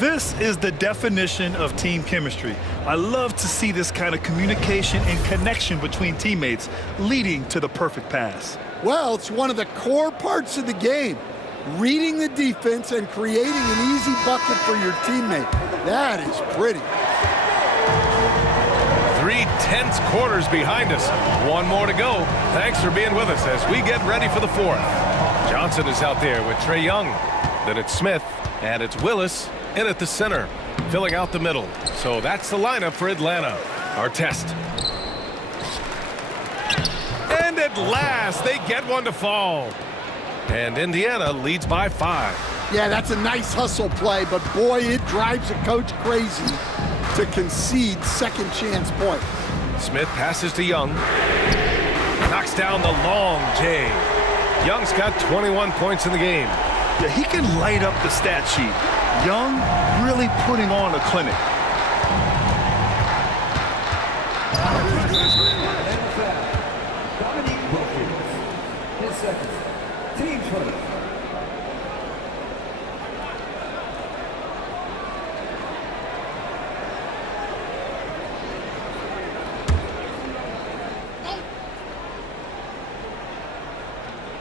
This is the definition of team chemistry. I love to see this kind of communication and connection between teammates leading to the perfect pass. Well, it's one of the core parts of the game. Reading the defense and creating an easy bucket for your teammate. That is pretty. 3 tense quarters behind us. One more to go. Thanks for being with us as we get ready for the 4th. Johnson is out there with Trae Young. Then it's Smith, and it's Willis in at the center, filling out the middle. So that's the lineup for Atlanta. Our test. And at last, they get one to fall. And Indiana leads by 5. Yeah, that's a nice hustle play, but boy, it drives a coach crazy to concede second chance points. Smith passes to Young. Knocks down the long J. Young's got 21 points in the game. Yeah, he can light up the stat sheet. Young really putting on a clinic. Dominique Wilkins. 10 seconds. Team first.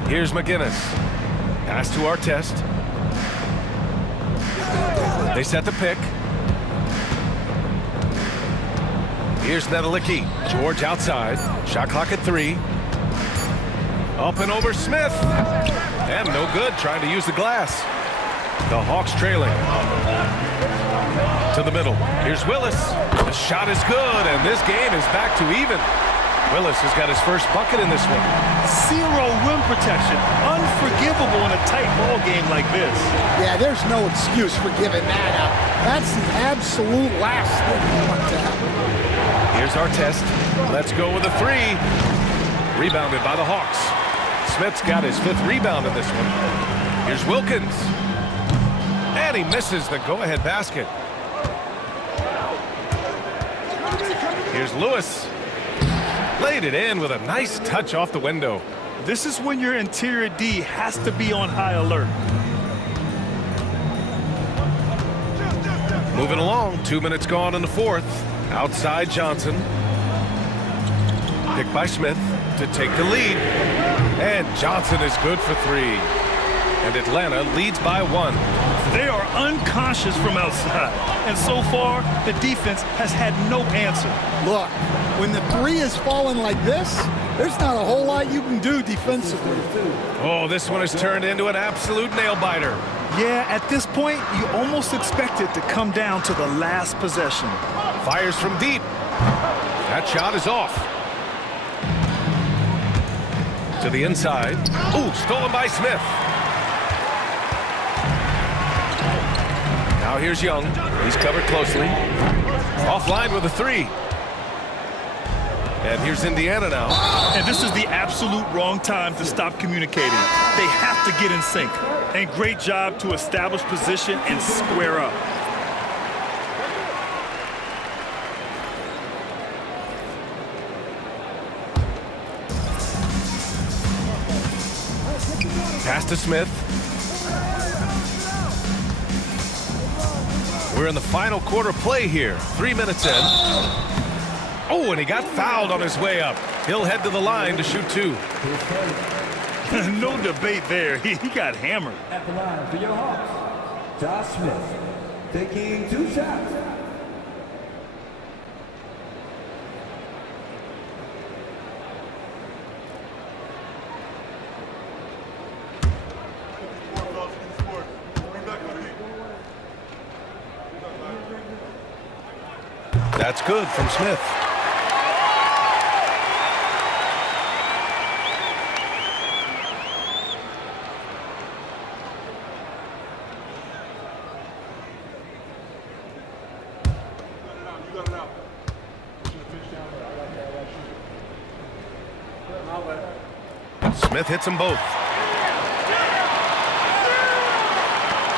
Here's McGinnis. Pass to Artest. They set the pick. Here's Nedelicki. George outside. Shot clock at 3. Up and over Smith. And no good, trying to use the glass. The Hawks trailing. To the middle. Here's Willis. The shot is good, and this game is back to even. Willis has got his first bucket in this one. 0 rim protection. Unforgivable in a tight ball game like this. Yeah, there's no excuse for giving that up. That's the absolute last thing you want to happen. Here's Artest. Let's go with a 3. Rebounded by the Hawks. Smith's got his 5th rebound in this one. Here's Wilkins. And he misses the go-ahead basket. Here's Lewis. Laid it in with a nice touch off the window. This is when your interior D has to be on high alert. Moving along, 2 minutes gone in the 4th. Outside Johnson. Picked by Smith to take the lead. And Johnson is good for 3. And Atlanta leads by 1. They are unconscious from outside. And so far, the defense has had no answer. Look, when the 3 is falling like this, there's not a whole lot you can do defensively. Oh, this one has turned into an absolute nail-biter. Yeah, at this point, you almost expect it to come down to the last possession. Fires from deep. That shot is off. To the inside. Ooh, stolen by Smith. Now here's Young. He's covered closely. Offline with a 3. And here's Indiana now. And this is the absolute wrong time to stop communicating. They have to get in sync. And great job to establish position and square up. Pass to Smith. We're in the final quarter play here. 3 minutes in. Oh, and he got fouled on his way up. He'll head to the line to shoot 2. No debate there. He got hammered. At the line for your Hawks, Josh Smith. Taking 2 shots. That's good from Smith. Smith hits them both.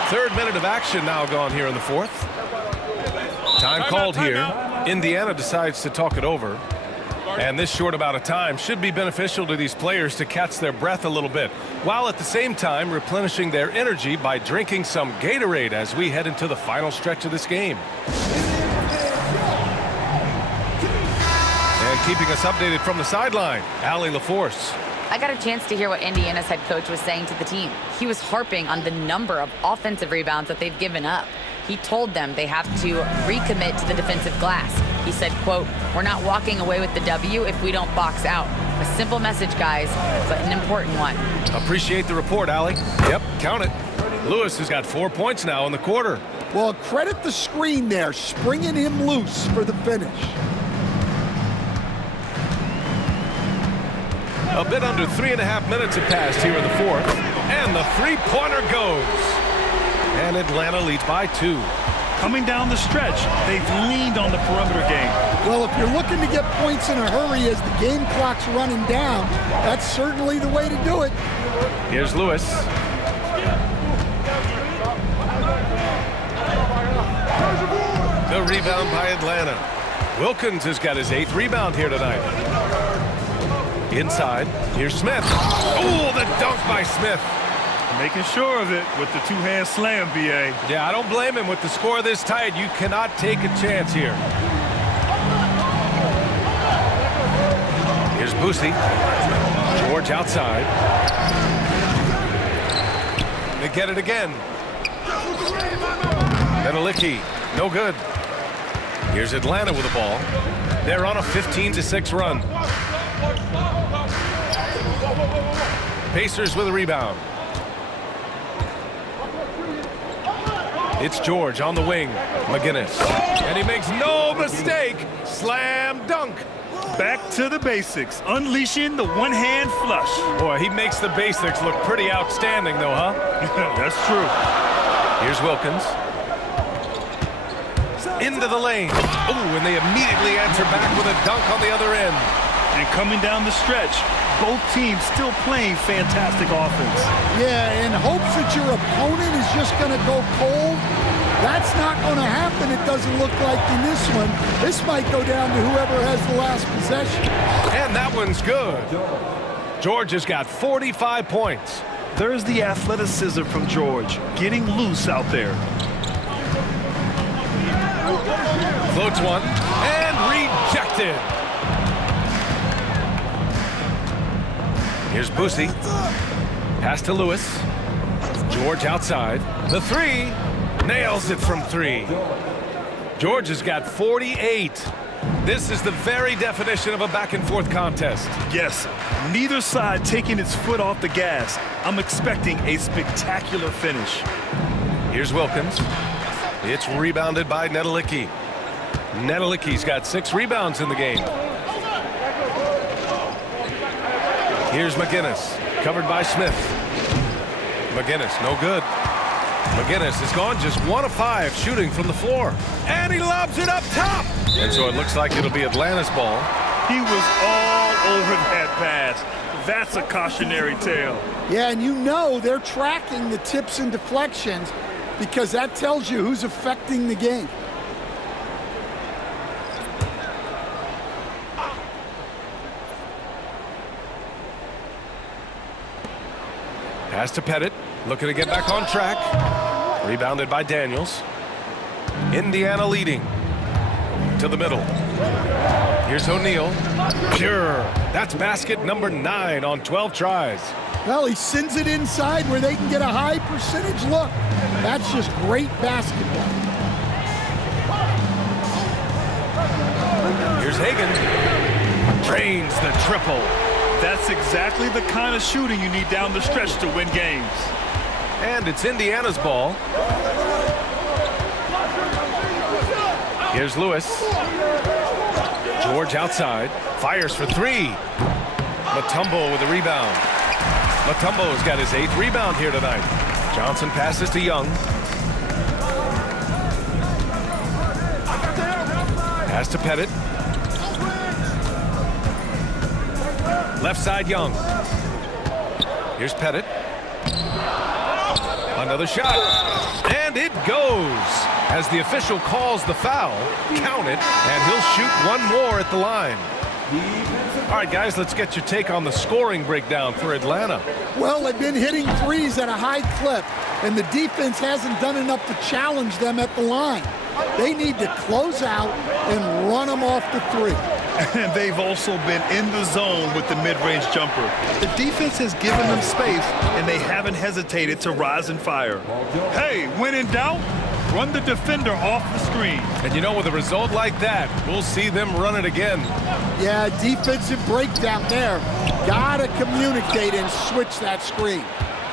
3rd minute of action now gone here in the 4th. Time called here. Indiana decides to talk it over. And this short amount of time should be beneficial to these players to catch their breath a little bit, while at the same time replenishing their energy by drinking some Gatorade as we head into the final stretch of this game. And keeping us updated from the sideline, Allie LaForce. I got a chance to hear what Indiana's head coach was saying to the team. He was harping on the number of offensive rebounds that they've given up. He told them they have to recommit to the defensive glass. He said, quote, "We're not walking away with the W if we don't box out." A simple message, guys, but an important one. Appreciate the report, Allie. Yep, count it. Lewis has got 4 points now in the quarter. Well, credit the screen there, springing him loose for the finish. A bit under 3.5 minutes have passed here in the 4th. And the 3-pointer goes. And Atlanta leads by 2. Coming down the stretch, they've leaned on the perimeter game. Well, if you're looking to get points in a hurry as the game clock's running down, that's certainly the way to do it. Here's Lewis. The rebound by Atlanta. Wilkins has got his 8th rebound here tonight. Inside, here's Smith. Oh, the dunk by Smith. Making sure of it with the two-hand slam, B.A. Yeah, I don't blame him. With the score this tight, you cannot take a chance here. Here's Boosie. George outside. They get it again. Nedelicki, no good. Here's Atlanta with the ball. They're on a 15-6 run. Pacers with a rebound. It's George on the wing. McGinnis. And he makes no mistake. Slam dunk. Back to the basics, unleashing the one-hand flush. Boy, he makes the basics look pretty outstanding, though, huh? That's true. Here's Wilkins. Into the lane. Oh, and they immediately answer back with a dunk on the other end. And coming down the stretch, both teams still playing fantastic offense. Yeah, in hopes that your opponent is just going to go cold. That's not going to happen, it doesn't look like in this one. This might go down to whoever has the last possession. And that one's good. George has got 45 points. There's the athleticism from George, getting loose out there. Floats one and rejected. Here's Boosie. Pass to Lewis. George outside. The three. Nails it from 3. George has got 48. This is the very definition of a back-and-forth contest. Yes, neither side taking its foot off the gas. I'm expecting a spectacular finish. Here's Wilkins. It's rebounded by Nedelicki. Nedelicki's got 6 rebounds in the game. Here's McGinnis, covered by Smith. McGinnis, no good. McGinnis has gone just 1 of 5 shooting from the floor. And he lobs it up top. And so it looks like it'll be Atlanta's ball. He was all over that pass. That's a cautionary tale. Yeah, and you know they're tracking the tips and deflections because that tells you who's affecting the game. Pass to Pettit, looking to get back on track. Rebounded by Daniels. Indiana leading to the middle. Here's O'Neal. Pure. That's basket number 9 on 12 tries. Well, he sends it inside where they can get a high percentage look. That's just great basketball. Here's Hagan. Drains the triple. That's exactly the kind of shooting you need down the stretch to win games. And it's Indiana's ball. Here's Lewis. George outside. Fires for 3. Mutombo with a rebound. Mutombo's got his 8th rebound here tonight. Johnson passes to Young. Pass to Pettit. Left side, Young. Here's Pettit. Another shot. And it goes. As the official calls the foul, count it, and he'll shoot one more at the line. All right, guys, let's get your take on the scoring breakdown for Atlanta. Well, they've been hitting threes at a high clip, and the defense hasn't done enough to challenge them at the line. They need to close out and run them off the 3. And they've also been in the zone with the mid-range jumper. The defense has given them space, and they haven't hesitated to rise and fire. Hey, when in doubt, run the defender off the screen. And you know, with a result like that, we'll see them run it again. Yeah, defensive breakdown there. Gotta communicate and switch that screen.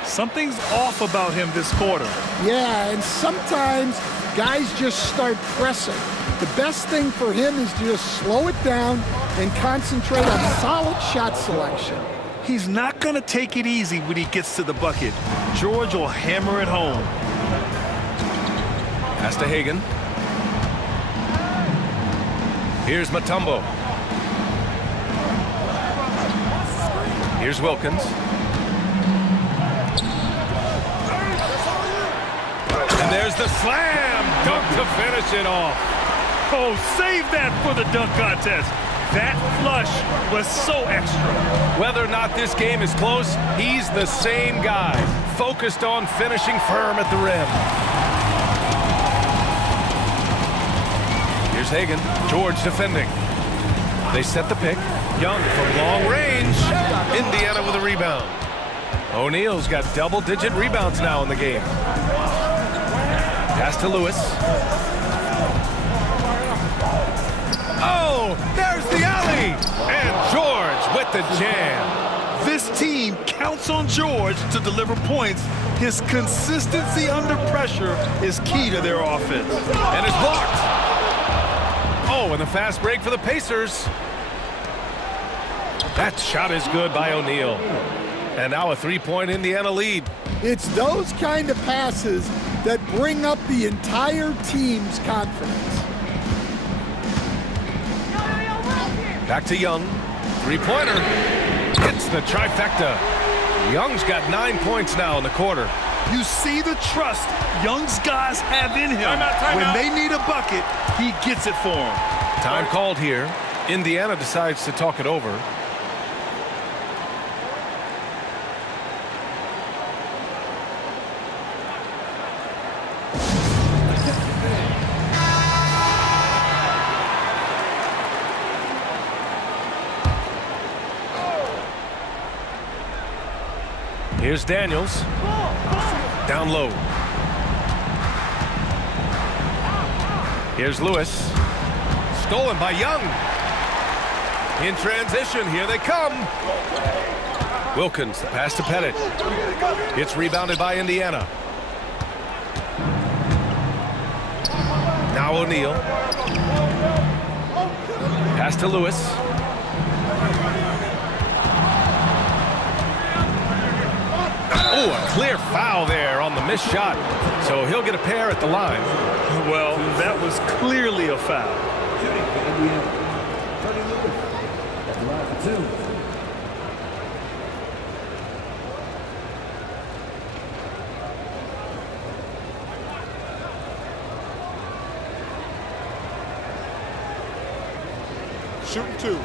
Something's off about him this quarter. Yeah, and sometimes guys just start pressing. The best thing for him is to just slow it down and concentrate on solid shot selection. He's not going to take it easy when he gets to the bucket. George will hammer it home. Pass to Hagan. Here's Mutombo. Here's Wilkins. And there's the slam dunk to finish it off. Oh, save that for the dunk contest. That flush was so extra. Whether or not this game is close, he's the same guy, focused on finishing firm at the rim. Here's Hagan. George defending. They set the pick. Young from long range. Indiana with a rebound. O'Neal's got double-digit rebounds now in the game. Pass to Lewis. Oh, there's the alley! And George with the jam. This team counts on George to deliver points. His consistency under pressure is key to their offense. And it's blocked. Oh, and the fast break for the Pacers. That shot is good by O'Neal. And now a three-point Indiana lead. It's those kind of passes that bring up the entire team's confidence. Back to Young. Three-pointer. Hits the trifecta. Young's got 9 points now in the quarter. You see the trust Young's guys have in him. Timeout. When they need a bucket, he gets it for them. Time called here. Indiana decides to talk it over. Here's Daniels. Down low. Here's Lewis. Stolen by Young. In transition, here they come. Wilkins, the pass to Pettit. It's rebounded by Indiana. Now O'Neal. Pass to Lewis. Oh, a clear foul there on the missed shot. So he'll get a pair at the line. Well, that was clearly a foul. Shooting two.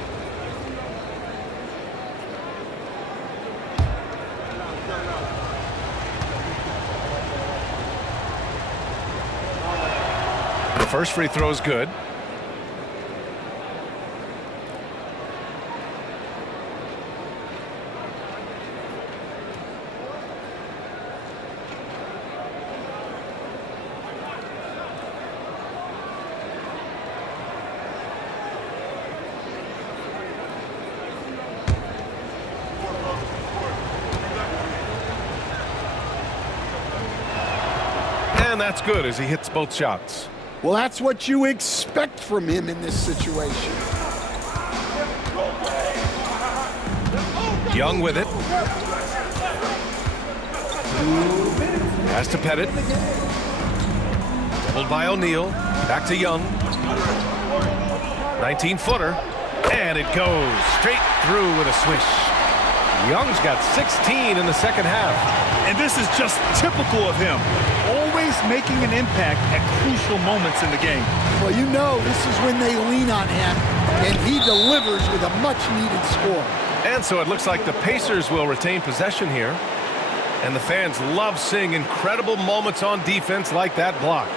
The first free throw is good. And that's good as he hits both shots. Well, that's what you expect from him in this situation. Young with it. Pass to Pettit. Doubled by O'Neal. Back to Young. 19-footer. And it goes straight through with a swish. Young's got 16 in the second half. And this is just typical of him. Always making an impact at crucial moments in the game. Well, you know this is when they lean on him, and he delivers with a much-needed score. And so it looks like the Pacers will retain possession here. And the fans love seeing incredible moments on defense like that block.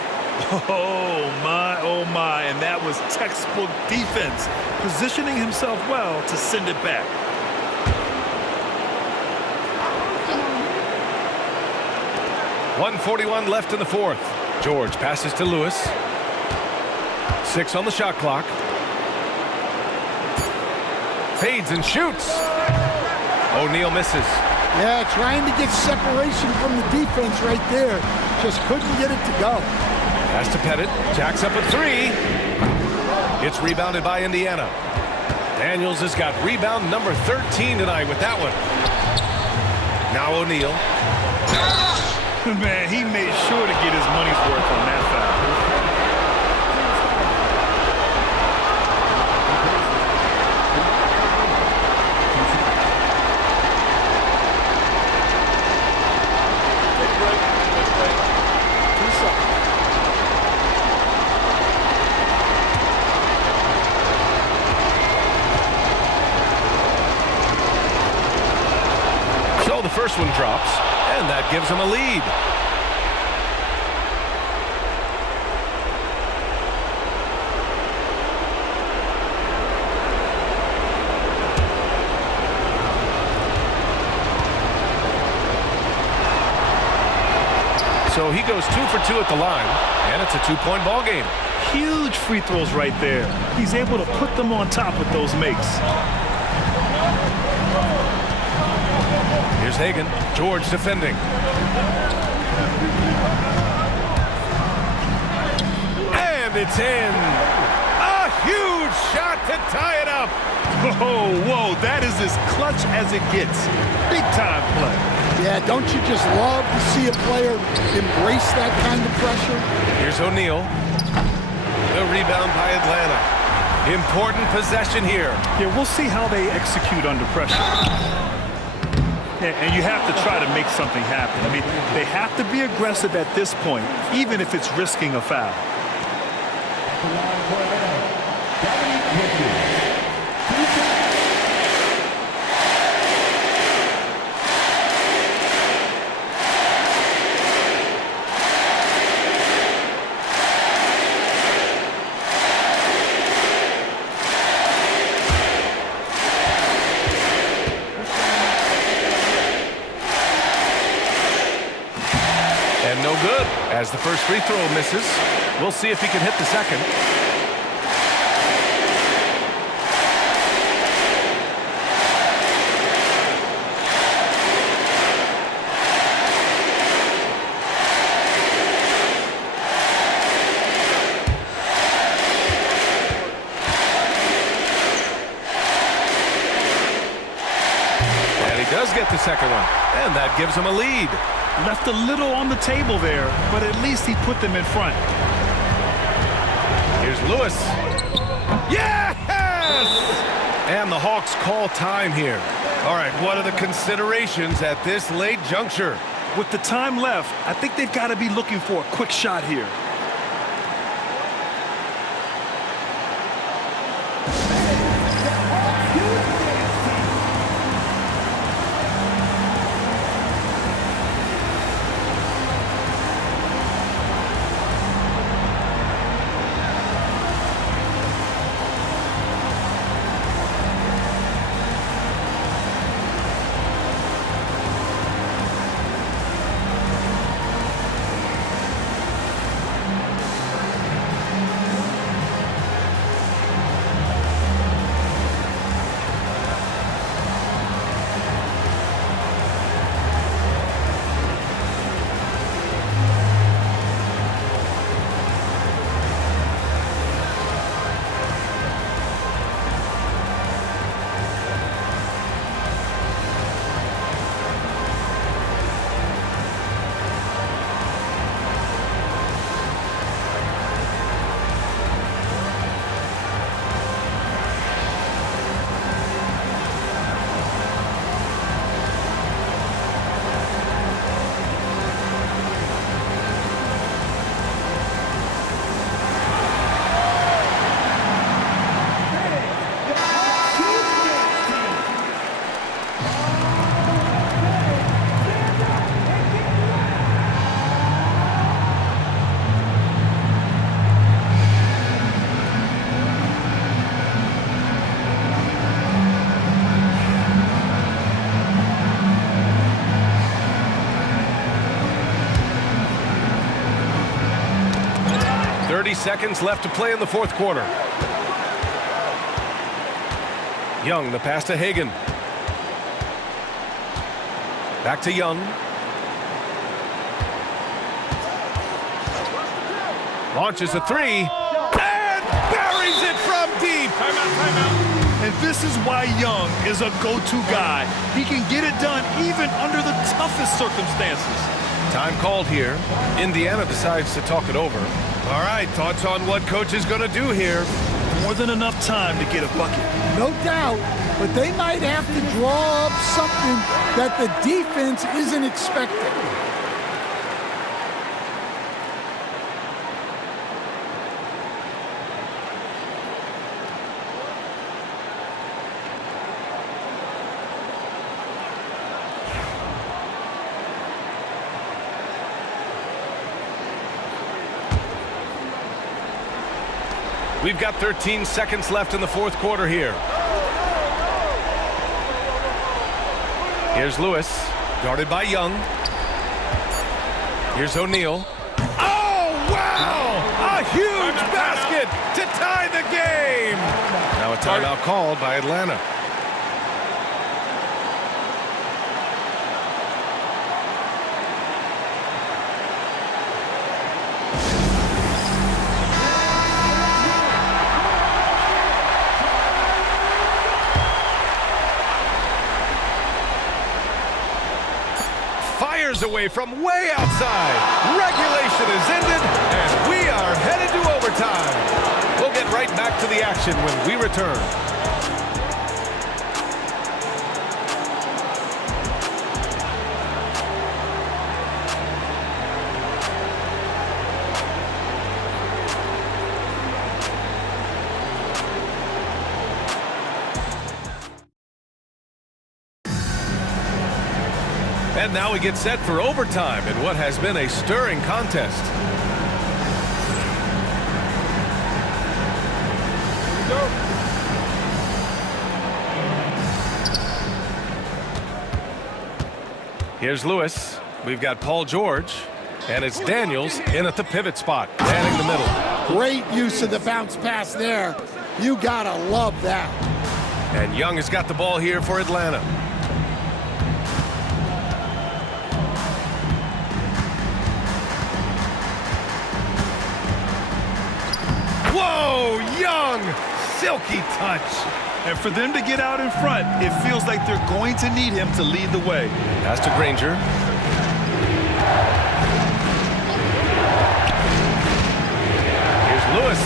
Oh my, and that was textbook defense, positioning himself well to send it back. .141 left in the fourth. George passes to Lewis. 6 on the shot clock. Fades and shoots. O'Neal misses. Yeah, trying to get separation from the defense right there. Just couldn't get it to go. Pass to Pettit. Jacks up a 3. It's rebounded by Indiana. Daniels has got rebound number 13 tonight with that one. Now O'Neal. Man, he made sure to get his money's worth on that foul. the first one drops, and that gives him a lead. So he goes 2 for 2 at the line, and it's a 2-point ball game. Huge free throws right there. He's able to put them on top with those makes. Here's Hagan. George defending. And it's in. A huge shot to tie it up. Whoa, that is as clutch as it gets. Big time play. Yeah, don't you just love to see a player embrace that kind of pressure? Here's O'Neal. The rebound by Atlanta. Important possession here. Yeah, we'll see how they execute under pressure. Yeah, and you have to try to make something happen. I mean, they have to be aggressive at this point, even if it's risking a foul. And no good, as the first free throw misses. We'll see if he can hit the second. And he does get the second one, and that gives him a lead. Left a little on the table there, but at least he put them in front. Here's Lewis. Yes! And the Hawks call time here. All right, what are the considerations at this late juncture? With the time left, I think they've got to be looking for a quick shot here. Seconds left to play in the fourth quarter. Young, the pass to Hagan. Back to Young. Launches a three. And buries it from deep. Timeout. And this is why Young is a go-to guy. He can get it done even under the toughest circumstances. Time called here. Indiana decides to talk it over. All right, thoughts on what coach is going to do here? More than enough time to get a bucket. No doubt, but they might have to draw up something that the defense isn't expecting. We've got 13 seconds left in the fourth quarter here. Here's Lewis, guarded by Young. Here's O'Neal. Oh, wow! A huge basket to tie the game! Now a timeout called by Atlanta. Fires away from way outside. Regulation is ended, and we are headed to overtime. We'll get right back to the action when we return. And now we get set for overtime in what has been a stirring contest. Here's Lewis. We've got Paul George. And it's Daniels in at the pivot spot, manning the middle. Great use of the bounce pass there. You gotta love that. And Young has got the ball here for Atlanta. Whoa, Young! Silky touch. And for them to get out in front, it feels like they're going to need him to lead the way. Pass to Granger. Here's Lewis.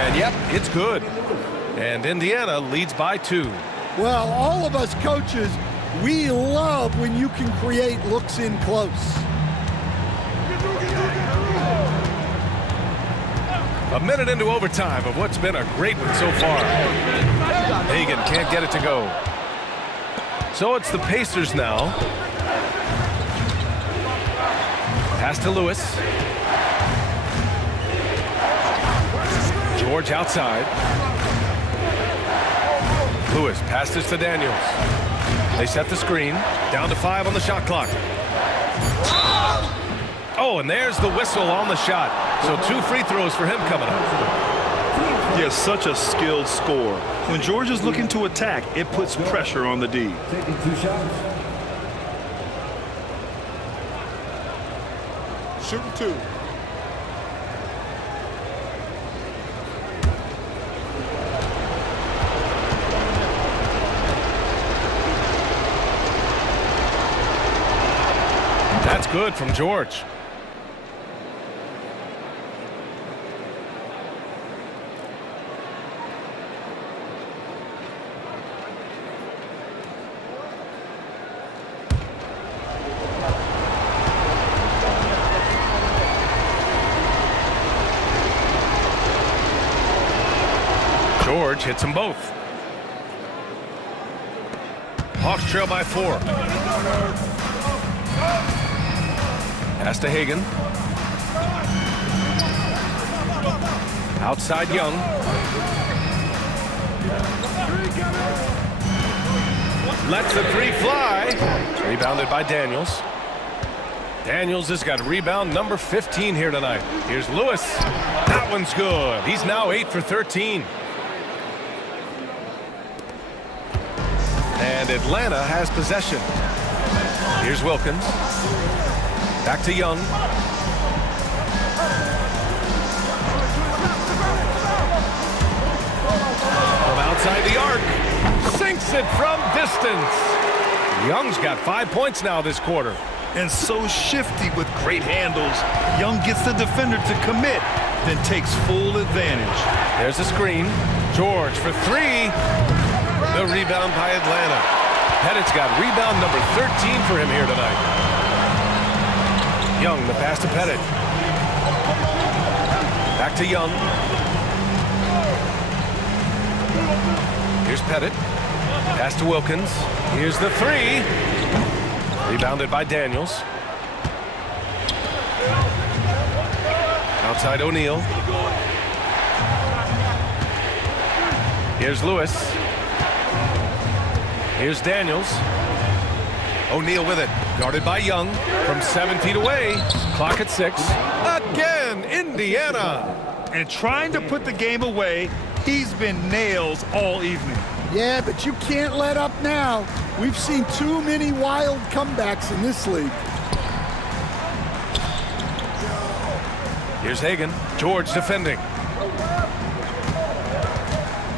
And yep, it's good. And Indiana leads by 2. Well, all of us coaches, we love when you can create looks in close. A minute into overtime of what's been a great one so far. Hagan can't get it to go. So it's the Pacers now. Pass to Lewis. George outside. Lewis passes to Daniels. They set the screen. Down to 5 on the shot clock. Oh, and there's the whistle on the shot. So 2 free throws for him coming up. He has such a skilled scorer. When George is looking to attack, it puts pressure on the D. Taking 2 shots. Shooting 2. That's good from George. George hits them both. Hawks trail by 4. Pass to Hagan. Outside Young. Lets the 3 fly. Rebounded by Daniels. Daniels has got rebound number 15 here tonight. Here's Lewis. That one's good. He's now 8 for 13. And Atlanta has possession. Here's Wilkins. Back to Young. From outside the arc. Sinks it from distance. Young's got 5 points now this quarter. And so shifty with great handles. Young gets the defender to commit, then takes full advantage. There's a screen. George for 3. The rebound by Atlanta. Pettit's got rebound number 13 for him here tonight. Young, the pass to Pettit. Back to Young. Here's Pettit. Pass to Wilkins. Here's the 3. Rebounded by Daniels. Outside O'Neal. Here's Lewis. Here's Daniels. O'Neal with it. Guarded by Young from 7 feet away. Clock at 6. Again, Indiana. And trying to put the game away, he's been nails all evening. Yeah, but you can't let up now. We've seen too many wild comebacks in this league. Here's Hagan. George defending.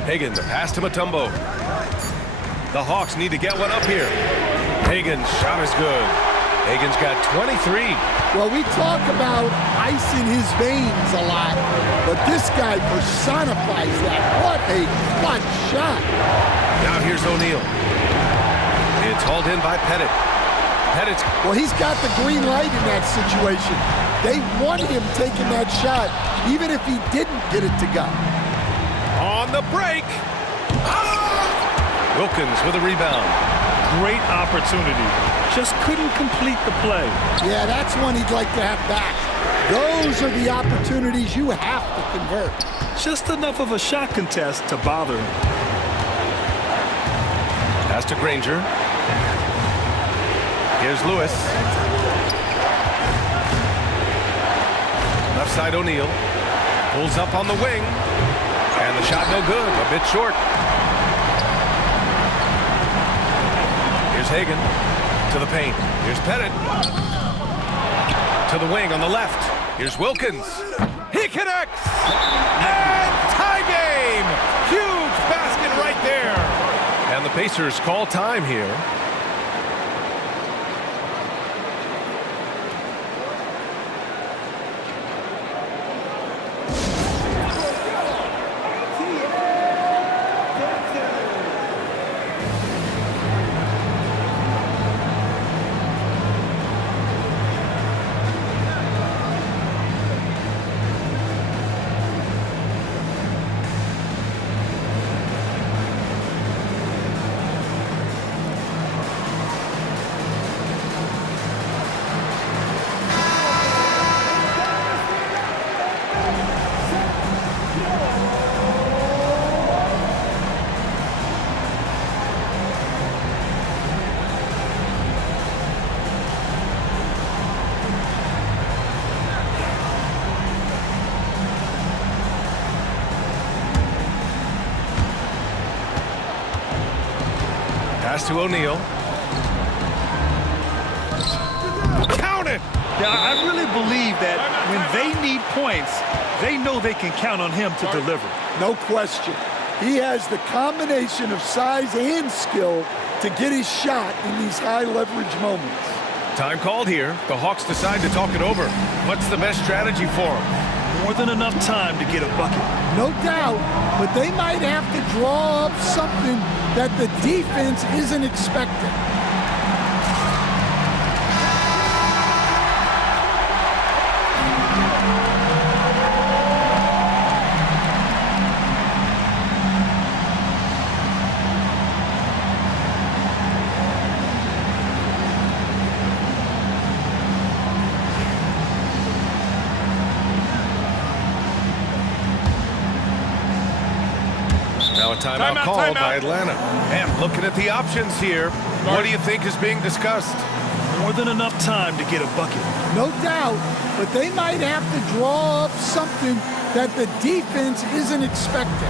Hagan, the pass to Mutombo. The Hawks need to get one up here. Hagan's shot is good. Hagan's got 23. Well, we talk about ice in his veins a lot, but this guy personifies that. What a clutch shot. Now here's O'Neal. It's hauled in by Pettit. Pettit's... Well, he's got the green light in that situation. They want him taking that shot, even if he didn't get it to go. On the break. Wilkins with a rebound. Great opportunity. Just couldn't complete the play. Yeah, that's one he'd like to have back. Those are the opportunities you have to convert. Just enough of a shot contest to bother him. Pass to Granger. Here's Lewis. Left side O'Neal. Pulls up on the wing. And the shot no good. A bit short. Here's Hagan. To the paint. Here's Pettit. To the wing on the left. Here's Wilkins. He connects. And tie game. Huge basket right there. And the Pacers call time here. Pass to O'Neal. Count it! Yeah, I really believe that when they need points, they know they can count on him to deliver. No question. He has the combination of size and skill to get his shot in these high leverage moments. Time called here. The Hawks decide to talk it over. What's the best strategy for them? More than enough time to get a bucket. No doubt, but they might have to draw up something that the defense isn't expecting. Now a timeout called by Atlanta. And looking at the options here, what do you think is being discussed? More than enough time to get a bucket. No doubt, but they might have to draw up something that the defense isn't expecting.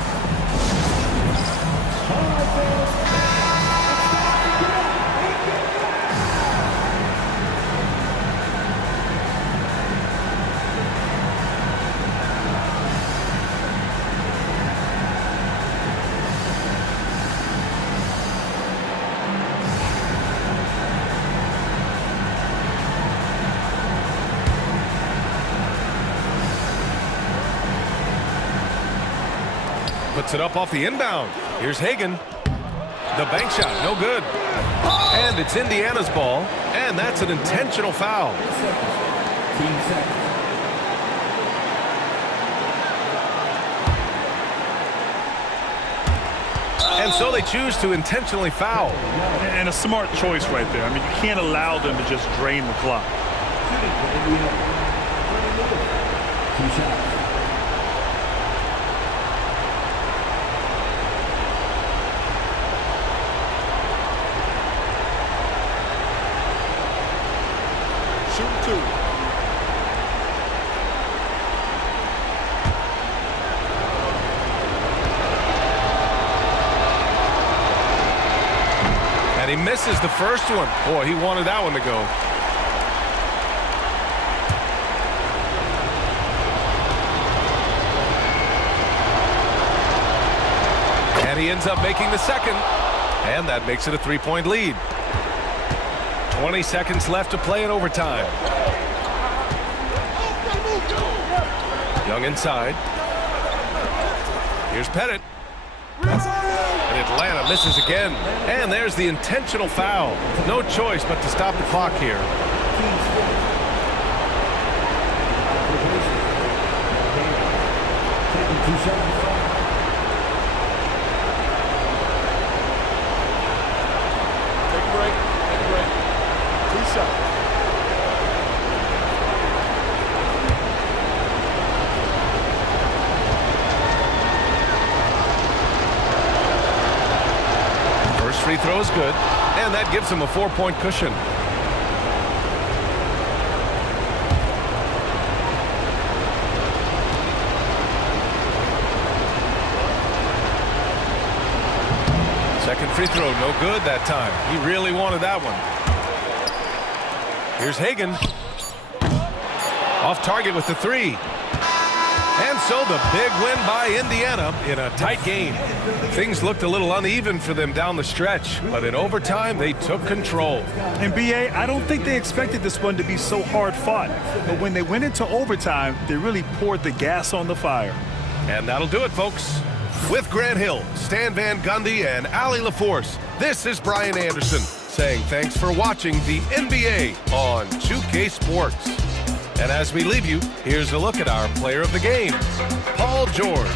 Puts it up off the inbound. Here's Hagan. The bank shot, no good. And it's Indiana's ball, and that's an intentional foul. And so they choose to intentionally foul. And a smart choice right there. I mean, you can't allow them to just drain the clock. he misses the first one. Boy, he wanted that one to go. And he ends up making the second. And that makes it a 3-point lead. 20 seconds left to play in overtime. Young inside. Here's Pettit. And Atlanta misses again. And there's the intentional foul. No choice but to stop the clock here. Take a break. Take a break. 2 shots. First free throw is good, and that gives him a 4-point cushion. Second free throw, no good that time. He really wanted that one. Here's Hagan. Off target with the 3. And so the big win by Indiana in a tight game. Things looked a little uneven for them down the stretch, but in overtime, they took control. And BA, I don't think they expected this one to be so hard fought. But when they went into overtime, they really poured the gas on the fire. And that'll do it, folks. With Grant Hill, Stan Van Gundy, and Allie LaForce, this is Brian Anderson saying thanks for watching the NBA on 2K Sports. And as we leave you, here's a look at our player of the game, Paul George.